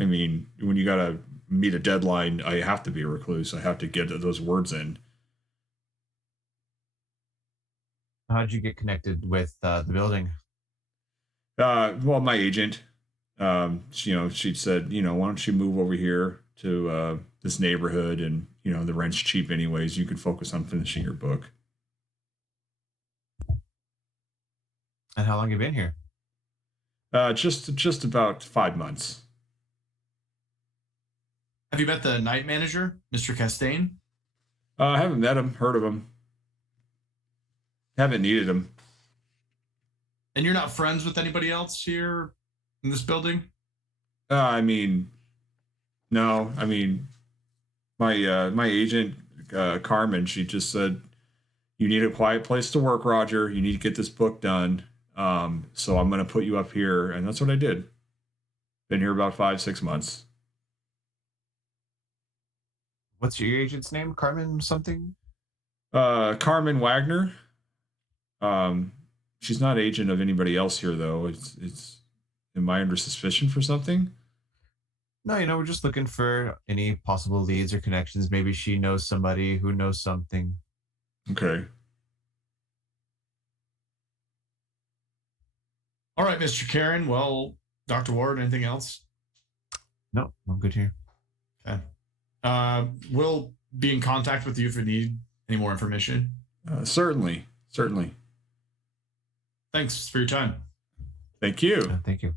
I mean, when you gotta meet a deadline, I have to be a recluse. I have to get those words in. How'd you get connected with the building? Well, my agent, she said, why don't you move over here to this neighborhood, and the rent's cheap anyways. You can focus on finishing your book. And how long you been here? Just about 5 months. Have you met the night manager, Mr. Castaigne? I haven't met him, heard of him. Haven't needed him. And you're not friends with anybody else here in this building? I mean, no. I mean, my agent, Carmen, she just said, you need a quiet place to work, Roger. You need to get this book done. So I'm going to put you up here. And that's what I did. Been here about 5-6 months. What's your agent's name? Carmen something? Carmen Wagner. She's not agent of anybody else here, though. Am I under suspicion for something? No, we're just looking for any possible leads or connections. Maybe she knows somebody who knows something. Okay. All right, Mr. Karen. Well, Dr. Ward, anything else? No, I'm good here. Okay. We'll be in contact with you if we need any more information. Certainly. Thanks for your time. Thank you. Thank you.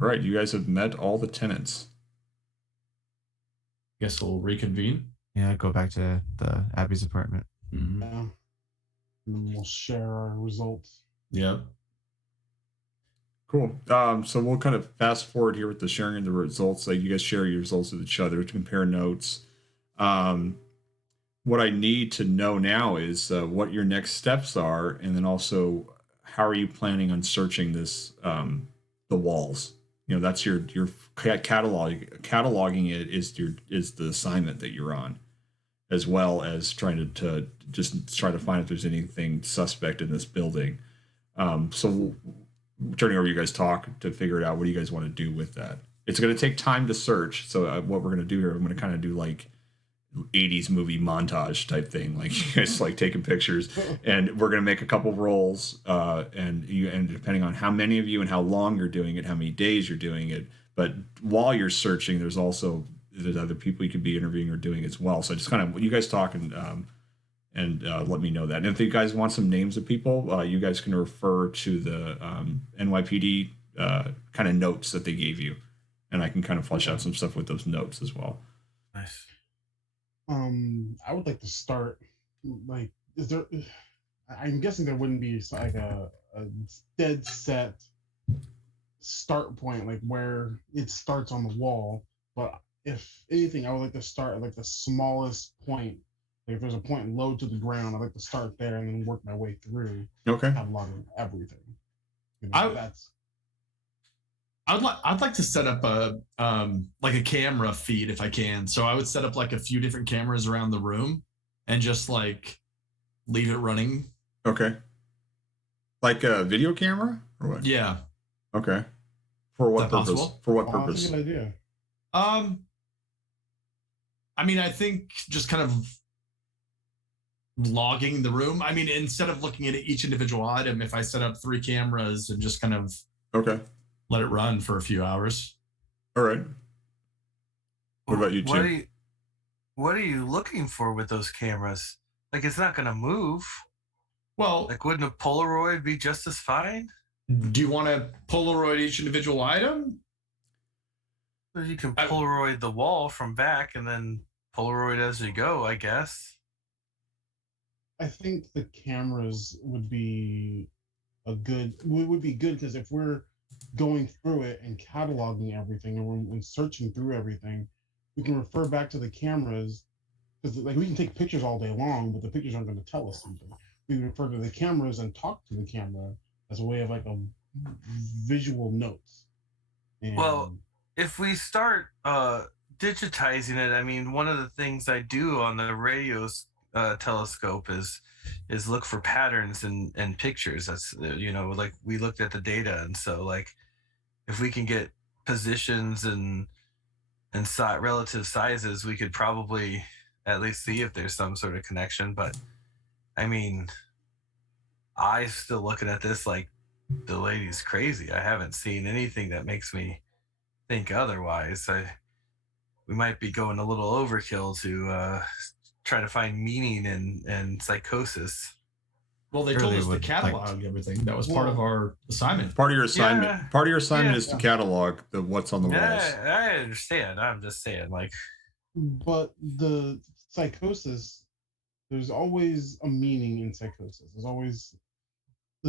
All right. You guys have met all the tenants. Guess we'll reconvene. Yeah, go back to the Abby's apartment. Mm-hmm. Yeah. And then we'll share our results. Yep. Cool. So we'll kind of fast forward here with the sharing of the results. Like you guys share your results with each other to compare notes. What I need to know now is what your next steps are, and then also how are you planning on searching this the walls. That's your cataloging it is the assignment that you're on, as well as trying to just try to find if there's anything suspect in this building. So turning over, you guys talk to figure it out. What do you guys want to do with that? It's going to take time to search. So what we're going to do here, I'm going to kind of do like 80s movie montage type thing, like you guys like taking pictures, and we're going to make a couple rolls, and depending on how many of you and how long you're doing it, how many days you're doing it. But while you're searching, there's other people you could be interviewing or doing as well. So just kind of you guys talk and let me know that. And if you guys want some names of people, you guys can refer to the NYPD kind of notes that they gave you and I can kind of flesh out some stuff with those notes as well. Nice. I would like to start. Like, is there? I'm guessing there wouldn't be like a dead set start point, like where it starts on the wall. But if anything, I would like to start at like the smallest point. Like if there's a point low to the ground, I'd like to start there and then work my way through. Okay. Cataloging everything. You know, that's. I'd like to set up a like a camera feed if I can. So I would set up like a few different cameras around the room and just like leave it running. Okay. Like a video camera or what? Yeah. Okay. For what Is that purpose? possible? For what Oh, purpose? that's a good idea. I mean, I think just kind of logging the room. I mean, instead of looking at each individual item, if I set up 3 cameras and just kind of Okay. let it run for a few hours. All right. What about you, Tim? What are you looking for with those cameras? Like, it's not going to move. Well, Like, wouldn't a Polaroid be just as fine? do you want to Polaroid each individual item? Or you can Polaroid the wall from back and then Polaroid as you go, I guess. I think the cameras would be would be good because if we're going through it and cataloging everything and searching through everything, we can refer back to the cameras because like we can take pictures all day long, but the pictures aren't going to tell us something. We can refer to the cameras and talk to the camera as a way of like a visual notes. And Well, if we start digitizing it, I mean, one of the things I do on the radio's telescope is look for patterns and pictures. That's like we looked at the data, and so like if we can get positions and relative sizes, we could probably at least see if there's some sort of connection. But I mean, I'm still looking at this like the lady's crazy. I haven't seen anything that makes me think otherwise. We might be going a little overkill to try to find meaning in psychosis. Well, they told us to catalog everything. That was part of our assignment. Part of your assignment. Yeah. Part of your assignment Yeah. is to catalog what's on the walls. I understand. I'm just saying, like, but the psychosis, there's always a meaning in psychosis. There's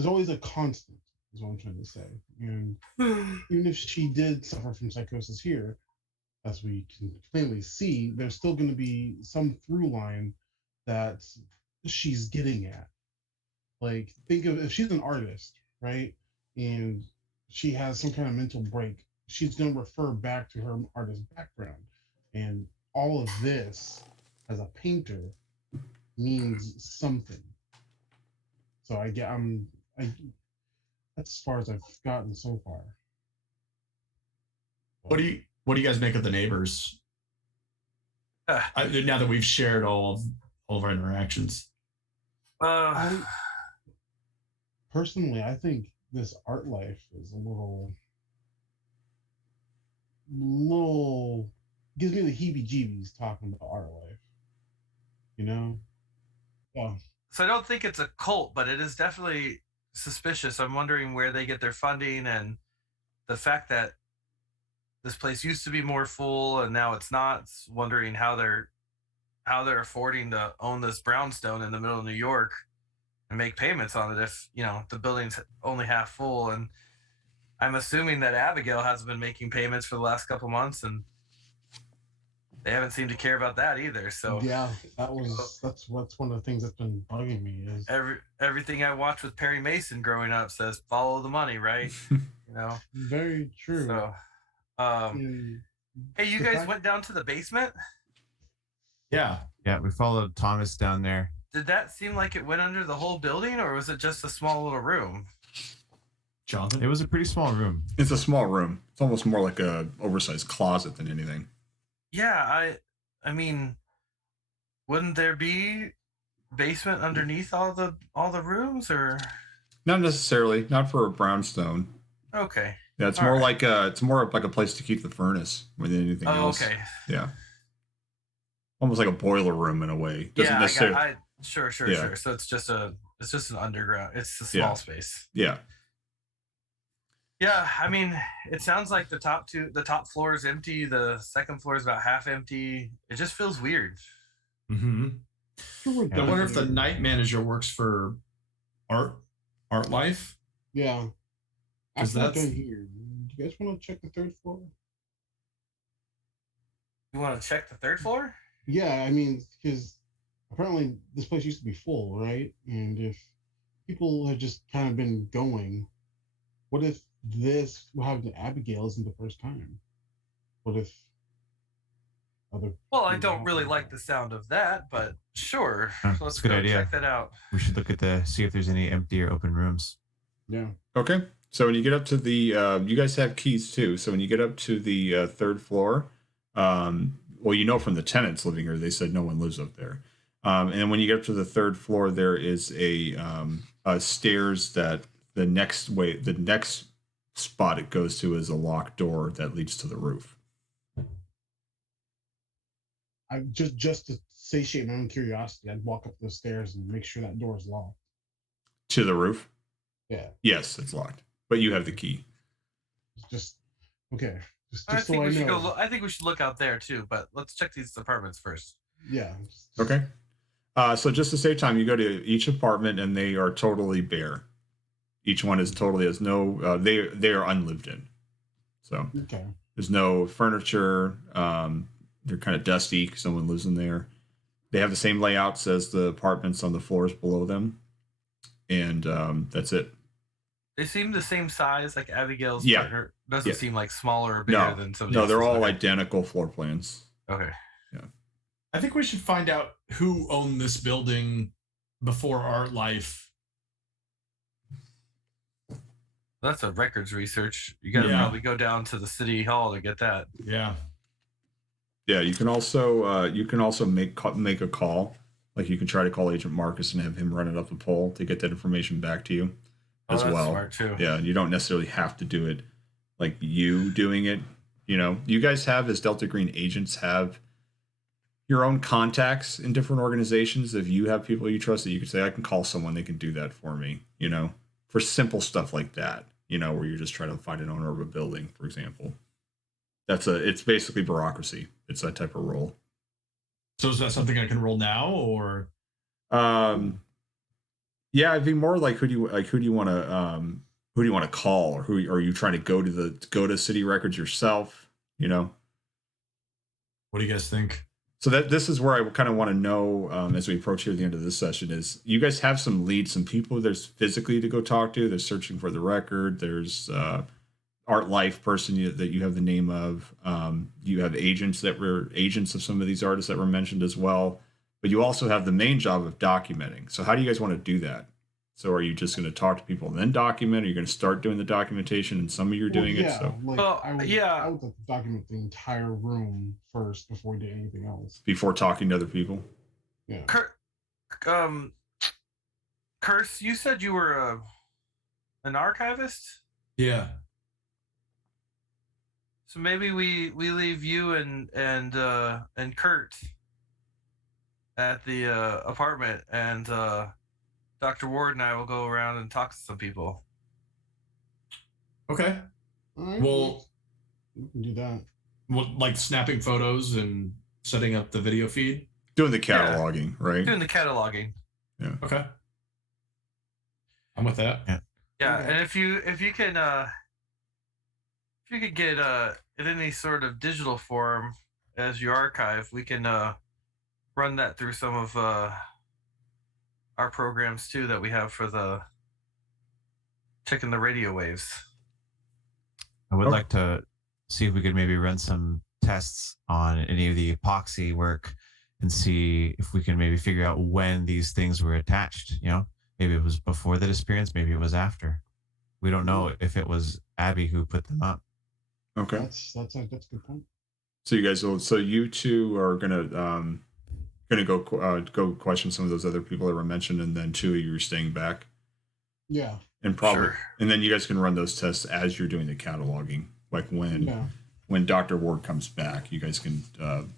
always a constant, is what I'm trying to say. And even if she did suffer from psychosis here, as we can plainly see, there's still going to be some through line that she's getting at. Like, think of if she's an artist, right? And she has some kind of mental break, she's going to refer back to her artist background. And all of this, as a painter, means something. So that's as far as I've gotten so far. What do you guys make of the neighbors? Now that we've shared all of our interactions. Personally, I think this art life is a little gives me the heebie-jeebies talking about art life. You know? Yeah. So I don't think it's a cult, but it is definitely suspicious. I'm wondering where they get their funding, and the fact that this place used to be more full and now it's not. Wondering how they're affording to own this brownstone in the middle of New York and make payments on it if the building's only half full. And I'm assuming that Abigail hasn't been making payments for the last couple months, and they haven't seemed to care about that either. So yeah, that's one of the things that's been bugging me is everything I watched with Perry Mason growing up says follow the money, right? Very true. So hey, you guys went down to the basement? Yeah, we followed Thomas down there. Did that seem like it went under the whole building, or was it just a small little room? Jonathan? It was a pretty small room. It's a small room. It's almost more like a oversized closet than anything. Yeah, I mean, wouldn't there be basement underneath all the rooms, or? Not necessarily. Not for a brownstone. Okay. Yeah, it's more like a place to keep the furnace more than anything else. Okay. Yeah. Almost like a boiler room in a way. Doesn't necessarily. Sure. So it's just an underground. It's a small space. Yeah. Yeah, I mean, it sounds like the top floor is empty. The second floor is about half empty. It just feels weird. Mm-hmm. Sure, I wonder if the night manager works for Art Life. Yeah. 'Cause After we're that's- done here, do you guys want to check the third floor? You want to check the third floor? Yeah, I mean, because apparently this place used to be full, right? And if people had just kind of been going, what if what happened to Abigail isn't the first time? What if other? Well, I things don't really happen? like the sound of that, but sure. That's Let's a good go idea. check that out. We should look at see if there's any empty or open rooms. Yeah. Okay. So when you get up to the, you guys have keys too. So when you get up to the third floor, well, you know from the tenants living here, they said no one lives up there. And when you get up to the third floor, there is a stairs that the next spot it goes to is a locked door that leads to the roof. I just to satiate my own curiosity, I'd walk up the stairs and make sure that door is locked. To the roof? Yeah. Yes, it's locked, but you have the key. Just okay. Just I so think I we should know. go. I think we should look out there too, but let's check these apartments first. Yeah. Okay. So just to save time, you go to each apartment and they are totally bare. Each one is totally has no. They are unlived in. So Okay. there's no furniture. They're kind of dusty because someone lives in there. They have the same layouts as the apartments on the floors below them, and that's it. They seem the same size. Like Abigail's Yeah. partner doesn't Yeah. seem like smaller or bigger No, than some. no, they're all identical floor plans. Okay. I think we should find out who owned this building before Art Life. That's a records research. You got to Yeah. probably go down to the city hall to get that. Yeah. Yeah, you can also make a call. Like you can try to call Agent Marcus and have him run it up the pole to get that information back to you as that's well. smart too. Yeah, you don't necessarily have to do it like you doing it. You know, you guys have as Delta Green agents have your own contacts in different organizations. If you have people you trust that you can say, I can call someone, they can do that for me, you know, for simple stuff like that, you know, where you're just trying to find an owner of a building, for example. It's basically bureaucracy. It's that type of role. So is that something I can roll now, or? Yeah, it'd be more like who do you want to call, or who are you trying to go to city records yourself, you know? What do you guys think? So this is where I kind of want to know as we approach here the end of this session is you guys have some leads, some people there's physically to go talk to. They're searching for the record. There's Art Life person that you have the name of. You have agents that were agents of some of these artists that were mentioned as well. But you also have the main job of documenting. So how do you guys want to do that? So are you just going to talk to people and then document? Are you going to start doing the documentation and some of you are doing it? So Like, Well, I would yeah. like to document the entire room first before we do anything else. before talking to other people. Yeah. Curse, you said you were an archivist? Yeah. So maybe we leave you and Kurt at the apartment, and Dr. Ward and I will go around and talk to some people. Okay. All right. Well, we can do that. Well, like snapping photos and setting up the video feed. Doing the cataloging, right? Doing the cataloging. Okay. I'm with that. Yeah, Okay. and if you can if you could get in any sort of digital form as your archive, we can run that through some of our programs too that we have for the checking the radio waves. I would Okay. like to see if we could maybe run some tests on any of the epoxy work and see if we can maybe figure out when these things were attached. You know, maybe it was before the disappearance, maybe it was after. We don't know if it was Abby who put them up. Okay. That's a good point. So you two are gonna go question some of those other people that were mentioned, and then two of you are staying back, Yeah. and probably, Sure. and then you guys can run those tests as you're doing the cataloging, like Yeah. when Dr. Ward comes back, you guys can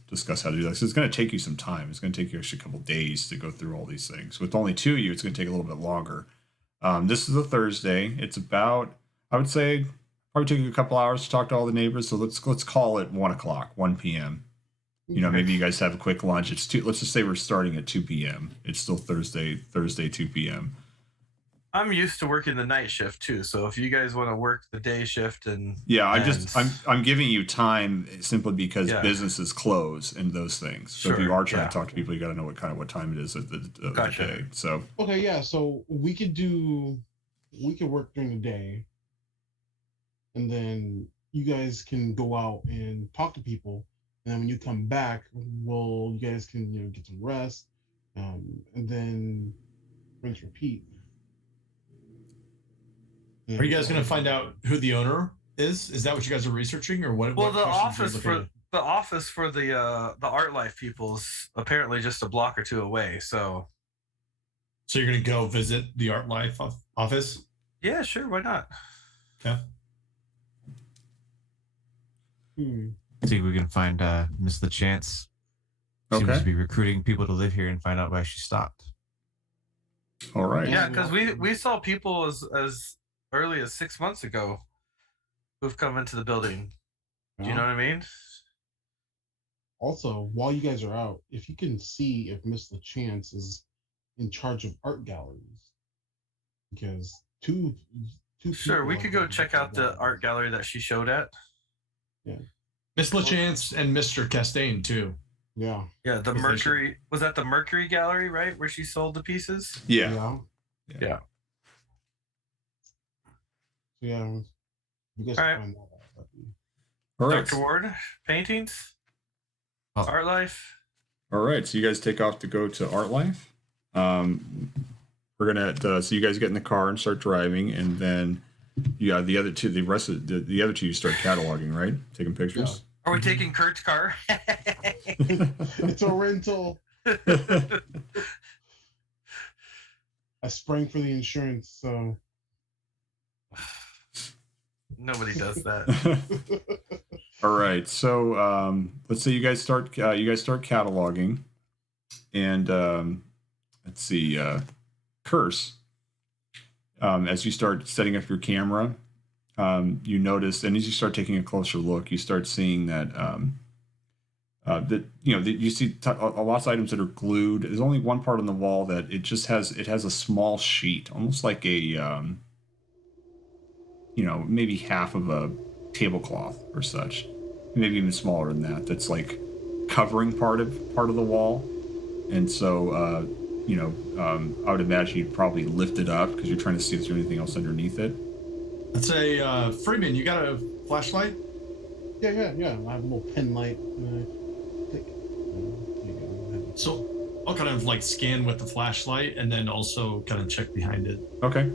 discuss how to do that. So it's going to take you some time. It's going to take you actually a couple days to go through all these things. With only two of you, it's going to take a little bit longer. This is a Thursday. It's about, I would say, probably take you a couple hours to talk to all the neighbors. So let's call it 1 p.m. Maybe you guys have a quick lunch. It's let's just say we're starting at 2 p.m. It's still Thursday 2 p.m. I'm used to working the night shift too, so if you guys want to work the day shift and I'm giving you time simply because businesses close and those things. So if you are trying to talk to people, you got to know what time it is of the day. So okay, yeah. So we could work during the day, and then you guys can go out and talk to people, and then when you come back, you guys can get some rest, and then rinse repeat. Are you guys going to find out who the owner is? Is that what you guys are researching, or what? Well, what the office for the Art Life people's apparently just a block or two away. So you're going to go visit the Art Life office? Yeah, sure. Why not? Okay. See if we can find Miss LaChance. Seems to be recruiting people to live here and find out why she stopped. All right. Yeah, because we saw people as early as 6 months ago who've come into the building. Do you know what I mean? Also, while you guys are out, if you can see if Miss LaChance is in charge of art galleries, because two Sure, we could go check out the art gallery that she showed at. Yeah, Miss LaChance and Mr. Castaigne too. Yeah, the Mercury was that the Mercury Gallery, right, where she sold the pieces? Yeah. Yeah. You guys all right. find that out. All right. Dr. Ward, paintings, Art Life. All right. So you guys take off to go to Art Life. We're gonna so you guys get in the car and start driving, and then the other two, the other two, you start cataloging, right? Taking pictures. Are we taking Kurt's car? It's a rental. I sprang for the insurance, so. Nobody does that. All right, so let's say you guys start cataloging, and let's see, Curse. As you start setting up your camera, you notice, and as you start taking a closer look, you start seeing that you see lots of items that are glued. There's only one part on the wall that it has a small sheet, almost like a maybe half of a tablecloth or such, maybe even smaller than that. That's like covering part of the wall, and so I would imagine you'd probably lift it up because you're trying to see if there's anything else underneath it. I'd say, Freeman, you got a flashlight? Yeah. I have a little pen light. So I'll kind of like scan with the flashlight and then also kind of check behind it. Okay.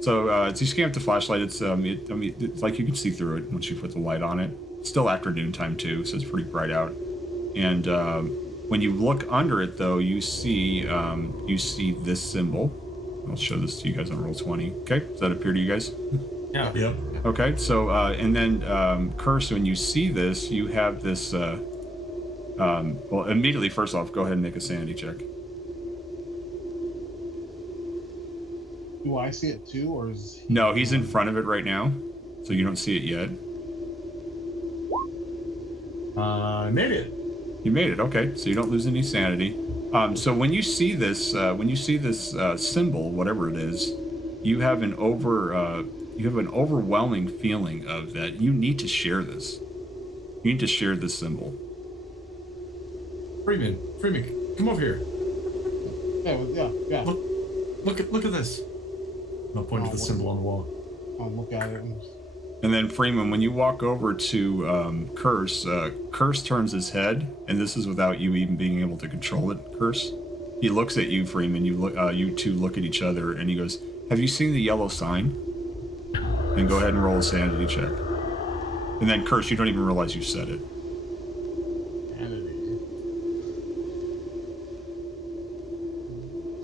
So as you scan up the flashlight, it's it's like you can see through it once you put the light on it. It's still afternoon time too, so it's pretty bright out. And when you look under it, though, you see this symbol. I'll show this to you guys on Roll20. Okay, does that appear to you guys? Yeah. Yep. Okay, so and then Curse, when you see this, you have this. Well, immediately, first off, go ahead and make a sanity check. Do I see it too, or is he... No, he's in front of it right now, so you don't see it yet. I made it. You made it. Okay, so you don't lose any sanity. So when you see this symbol, whatever it is, you have an overwhelming feeling of that you need to share this. You need to share this symbol. Freeman, come over here. Yeah. Look at this. I'll point to the symbol on the wall. I'll look at it. And then Freeman, when you walk over to Curse, Curse turns his head, and this is without you even being able to control it. Curse, he looks at you, Freeman. You two look at each other, and he goes, "Have you seen the yellow sign?" And go ahead and roll a sanity check. And then Curse, you don't even realize you said it. Sanity.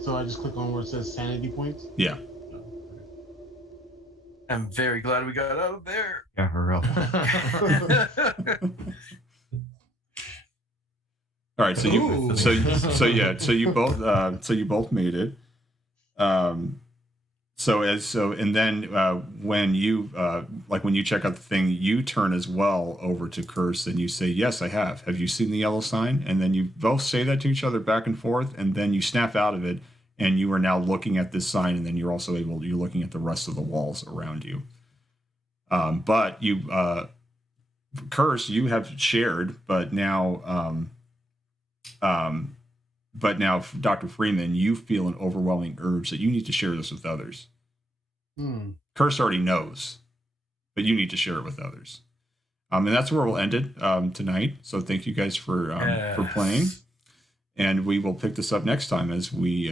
So I just click on where it says sanity points? Yeah. I'm very glad we got out of there. Yeah, for real. All right, so you both made it. and then when you when you check out the thing, you turn as well over to Curse and you say, "Yes, I have. Have you seen the yellow sign?" And then you both say that to each other back and forth, and then you snap out of it, and you are now looking at this sign, and then you're also you're looking at the rest of the walls around you. But you, Curse, you have shared, but now, Dr. Freeman, you feel an overwhelming urge that you need to share this with others. Curse already knows, but you need to share it with others. And that's where we'll end it tonight. So thank you guys for playing, and we will pick this up next time as we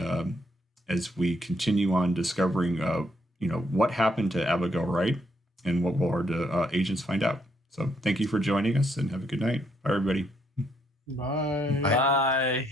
continue on discovering what happened to Abigail Wright and what will our agents find out. So thank you for joining us, and have a good night. Bye, everybody. Bye. Bye.